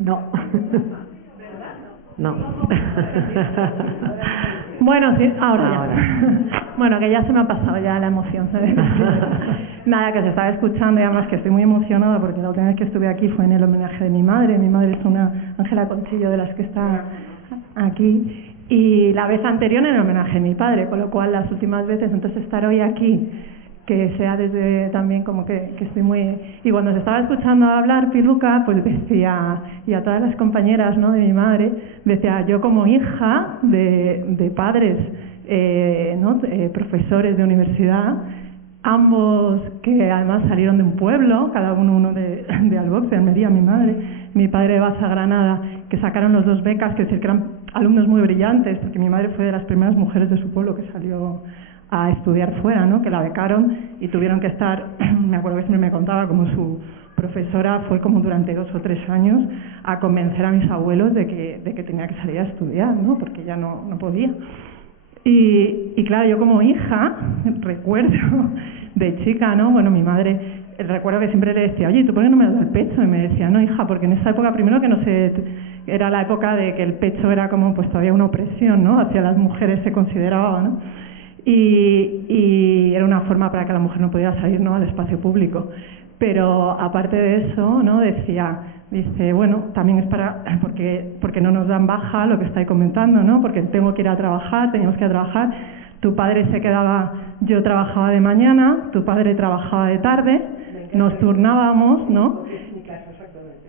No. No. Bueno, sí, ahora ya. Bueno, que ya se me ha pasado ya la emoción, ¿sabes? Nada, que se estaba escuchando y además que estoy muy emocionada porque la última vez que estuve aquí fue en el homenaje de mi madre. Mi madre es una Ángela Conchillo de las que está aquí y la vez anterior en el homenaje de mi padre, con lo cual las últimas veces, entonces estar hoy aquí, que sea desde también como que estoy muy... Y cuando se estaba escuchando hablar Piluca, pues decía, y a todas las compañeras, ¿no?, de mi madre, decía, yo como hija de padres, profesores de universidad, ambos que además salieron de un pueblo, cada uno de Albox, de Almería, mi madre, mi padre de Basa Granada, que sacaron los 2 becas, que decir que eran alumnos muy brillantes, porque mi madre fue de las primeras mujeres de su pueblo que salió a estudiar fuera, ¿no?, que la becaron y tuvieron que estar, me acuerdo que siempre me contaba como su profesora fue como durante 2 o 3 años a convencer a mis abuelos de que tenía que salir a estudiar, ¿no?, porque ya no podía. Y claro, yo como hija recuerdo de chica, ¿no?, bueno, mi madre, recuerdo que siempre le decía, oye, ¿tú por qué no me das el pecho? Y me decía, no, hija, porque en esa época primero que no sé, era la época de que el pecho era como pues todavía una opresión, ¿no?, hacia las mujeres se consideraba, ¿no?, y era una forma para que la mujer no pudiera salir, ¿no?, al espacio público. Pero aparte de eso, ¿no?, dice, bueno, también es porque no nos dan baja, lo que estáis comentando, ¿no?, porque tengo que ir a trabajar, teníamos que ir a trabajar, tu padre se quedaba, yo trabajaba de mañana, tu padre trabajaba de tarde, nos turnábamos, ¿no?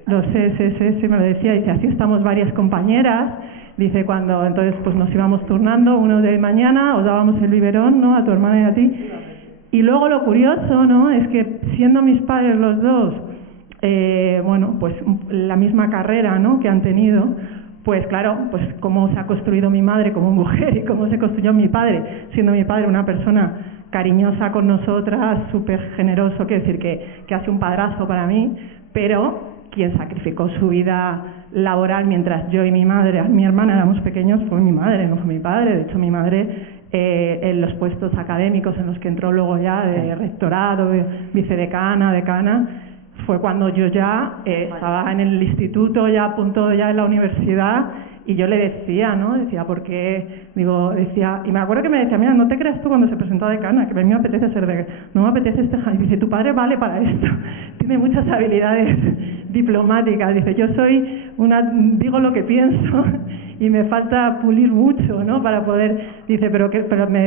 Lo sé, me lo decía, dice, así estamos varias compañeras. Dice, cuando entonces pues nos íbamos turnando, uno de mañana, os dábamos el biberón, ¿no?, a tu hermana y a ti. Y luego lo curioso, ¿no?, es que siendo mis padres los dos, pues la misma carrera, ¿no?, que han tenido, pues claro, pues cómo se ha construido mi madre como mujer y cómo se construyó mi padre, siendo mi padre una persona cariñosa con nosotras, súper generoso, quiero decir que hace un padrazo para mí, pero quien sacrificó su vida laboral mientras yo y mi hermana éramos pequeños fue mi madre, no fue mi padre. De hecho, mi madre en los puestos académicos en los que entró luego ya de rectorado, de vicedecana, decana, fue cuando yo ya estaba en el instituto, ya a punto ya de la universidad, y yo le decía, ¿no? Decía, ¿por qué? Digo, decía, y me acuerdo que me decía, mira, no te creas tú cuando se presentó a decana, que a mí me apetece ser decana, no me apetece y dice, tu padre vale para esto, tiene muchas habilidades diplomáticas, dice, yo digo lo que pienso y me falta pulir mucho, ¿no?, para poder, dice, pero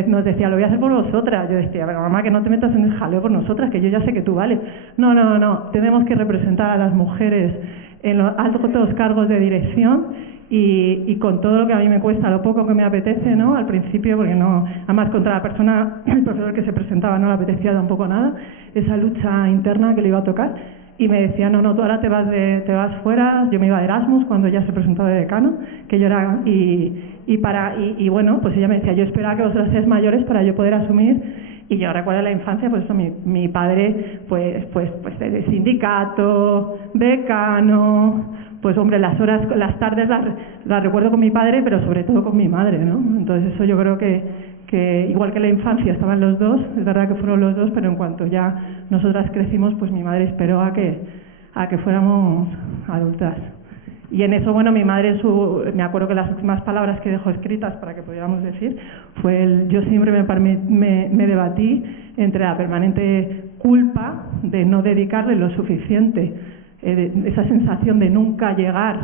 nos decía, lo voy a hacer por vosotras. Yo decía, pero mamá, que no te metas en el jaleo por nosotras, que yo ya sé que tú vales. No, tenemos que representar a las mujeres en los altos cargos de dirección. Y con todo lo que a mí me cuesta, lo poco que me apetece, ¿no?, al principio, porque no, además contra la persona, el profesor que se presentaba no le apetecía tampoco nada, esa lucha interna que le iba a tocar, y me decía, no, tú ahora te vas fuera. Yo me iba de Erasmus cuando ella se presentaba de decano, que yo era, y bueno, pues ella me decía, yo esperaba que vosotras seáis mayores para yo poder asumir. Y yo recuerdo en la infancia, pues eso, mi padre, pues de sindicato, decano, pues hombre, las tardes las recuerdo con mi padre, pero sobre todo con mi madre, ¿no? Entonces eso yo creo que igual que en la infancia estaban los dos, es verdad que fueron los dos, pero en cuanto ya nosotras crecimos, pues mi madre esperó a que fuéramos adultas. Y en eso, bueno, mi madre, me acuerdo que las últimas palabras que dejó escritas para que pudiéramos decir fue yo siempre me debatí entre la permanente culpa de no dedicarle lo suficiente, esa sensación de nunca llegar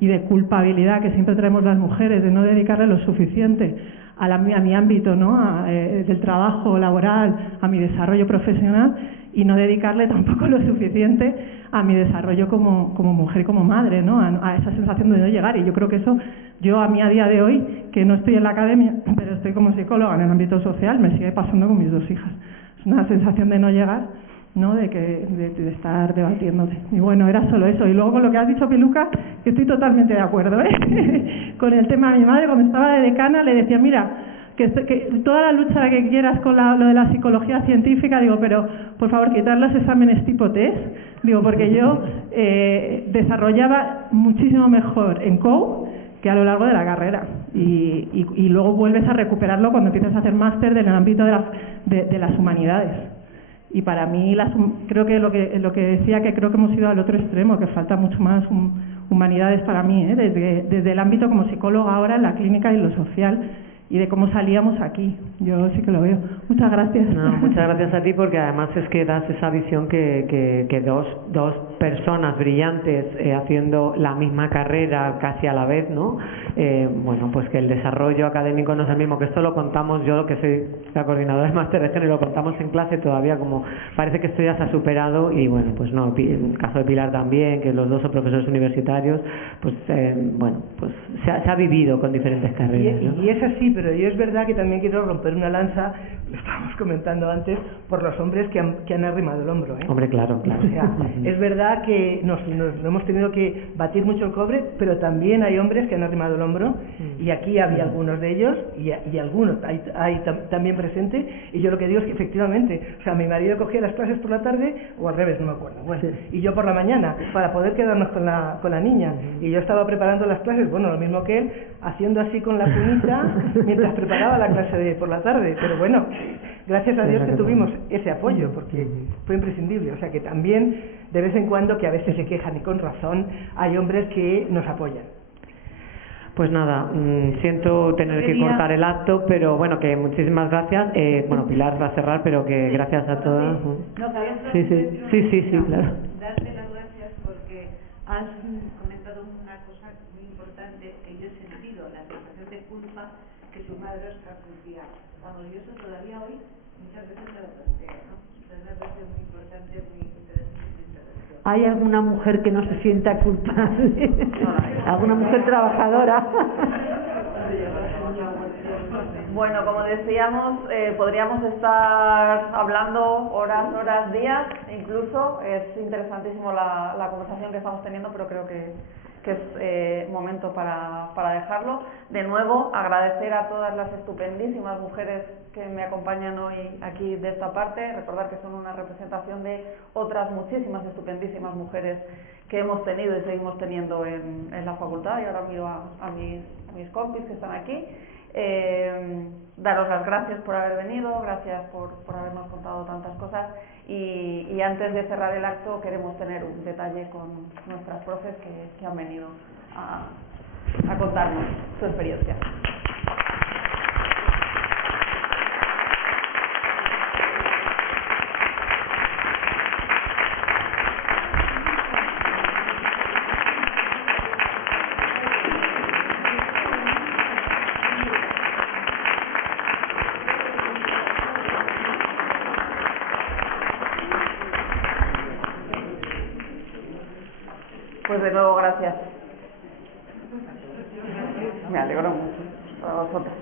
y de culpabilidad que siempre tenemos las mujeres, de no dedicarle lo suficiente a mi ámbito, ¿no? Del trabajo laboral, a mi desarrollo profesional, y no dedicarle tampoco lo suficiente a mi desarrollo como mujer y como madre, ¿no? A esa sensación de no llegar. Y yo creo que eso, a mí a día de hoy, que no estoy en la academia, pero estoy como psicóloga en el ámbito social, me sigue pasando con mis 2 hijas. Es una sensación de no llegar, ¿no? De estar debatiéndote. Y bueno, era solo eso. Y luego con lo que has dicho, Piluca, que estoy totalmente de acuerdo, ¿eh? Con el tema de mi madre, cuando estaba de decana, le decía, mira, que toda la lucha que quieras con lo de la psicología científica, digo, pero por favor quitar los exámenes tipo test, digo, porque yo desarrollaba muchísimo mejor en COU que a lo largo de la carrera, y luego vuelves a recuperarlo cuando empiezas a hacer máster en el ámbito de las humanidades. Y para mí creo que lo que decía, que creo que hemos ido al otro extremo, que falta mucho más humanidades para mí, desde el ámbito como psicóloga ahora en la clínica y lo social, y de cómo salíamos aquí. Yo sí que lo veo. Muchas gracias. No, muchas gracias a ti, porque además es que das esa visión que dos personas brillantes haciendo la misma carrera casi a la vez, ¿no? Bueno, pues que el desarrollo académico no es el mismo, que esto lo contamos, yo que soy la coordinadora de máster de género, lo contamos en clase todavía, como parece que esto ya se ha superado, y bueno, pues no, en el caso de Pilar también, que los 2 son profesores universitarios, pues bueno, pues se ha vivido con diferentes carreras, ¿no? Y es así, pero yo es verdad que también quiero romper una lanza, lo estábamos comentando antes, por los hombres que han arrimado el hombro, ¿eh? Hombre, claro. O sea, es verdad que nos hemos tenido que batir mucho el cobre, pero también hay hombres que han arrimado el hombro, y aquí había algunos de ellos, y algunos hay también presentes, y yo lo que digo es que efectivamente, o sea, mi marido cogía las clases por la tarde, o al revés, no me acuerdo, bueno, y yo por la mañana, para poder quedarnos con la niña, y yo estaba preparando las clases, bueno, lo mismo que él, haciendo así con la cunita, mientras preparaba la clase por la tarde, pero bueno, gracias a Dios que tuvimos ese apoyo, porque fue imprescindible. O sea que también, de vez en cuando, que a veces se quejan y con razón, hay hombres que nos apoyan. Pues nada, siento tener que cortar el acto, pero bueno, que muchísimas gracias. Bueno, Pilar va a cerrar, pero que gracias a todas. Sí, claro. Darte las gracias porque has comentado una cosa muy importante que yo he sentido, la sensación de culpa que su madre os transmitía. Vamos, yo eso todavía hoy muchas veces me lo planteo, ¿no? Entonces me parece muy importante, muy interesante. ¿Hay alguna mujer que no se sienta culpable? ¿Alguna mujer trabajadora? Bueno, como decíamos, podríamos estar hablando horas, días, incluso. Es interesantísimo la conversación que estamos teniendo, pero creo que es momento para dejarlo. De nuevo, agradecer a todas las estupendísimas mujeres que me acompañan hoy aquí de esta parte, recordar que son una representación de otras muchísimas estupendísimas mujeres que hemos tenido y seguimos teniendo en la facultad, y ahora miro a mis compis que están aquí. Daros las gracias por haber venido, gracias por habernos contado tantas cosas, y antes de cerrar el acto queremos tener un detalle con nuestras profes que han venido a contarnos su experiencia. Pues de nuevo, gracias. Me alegro mucho. A vosotros.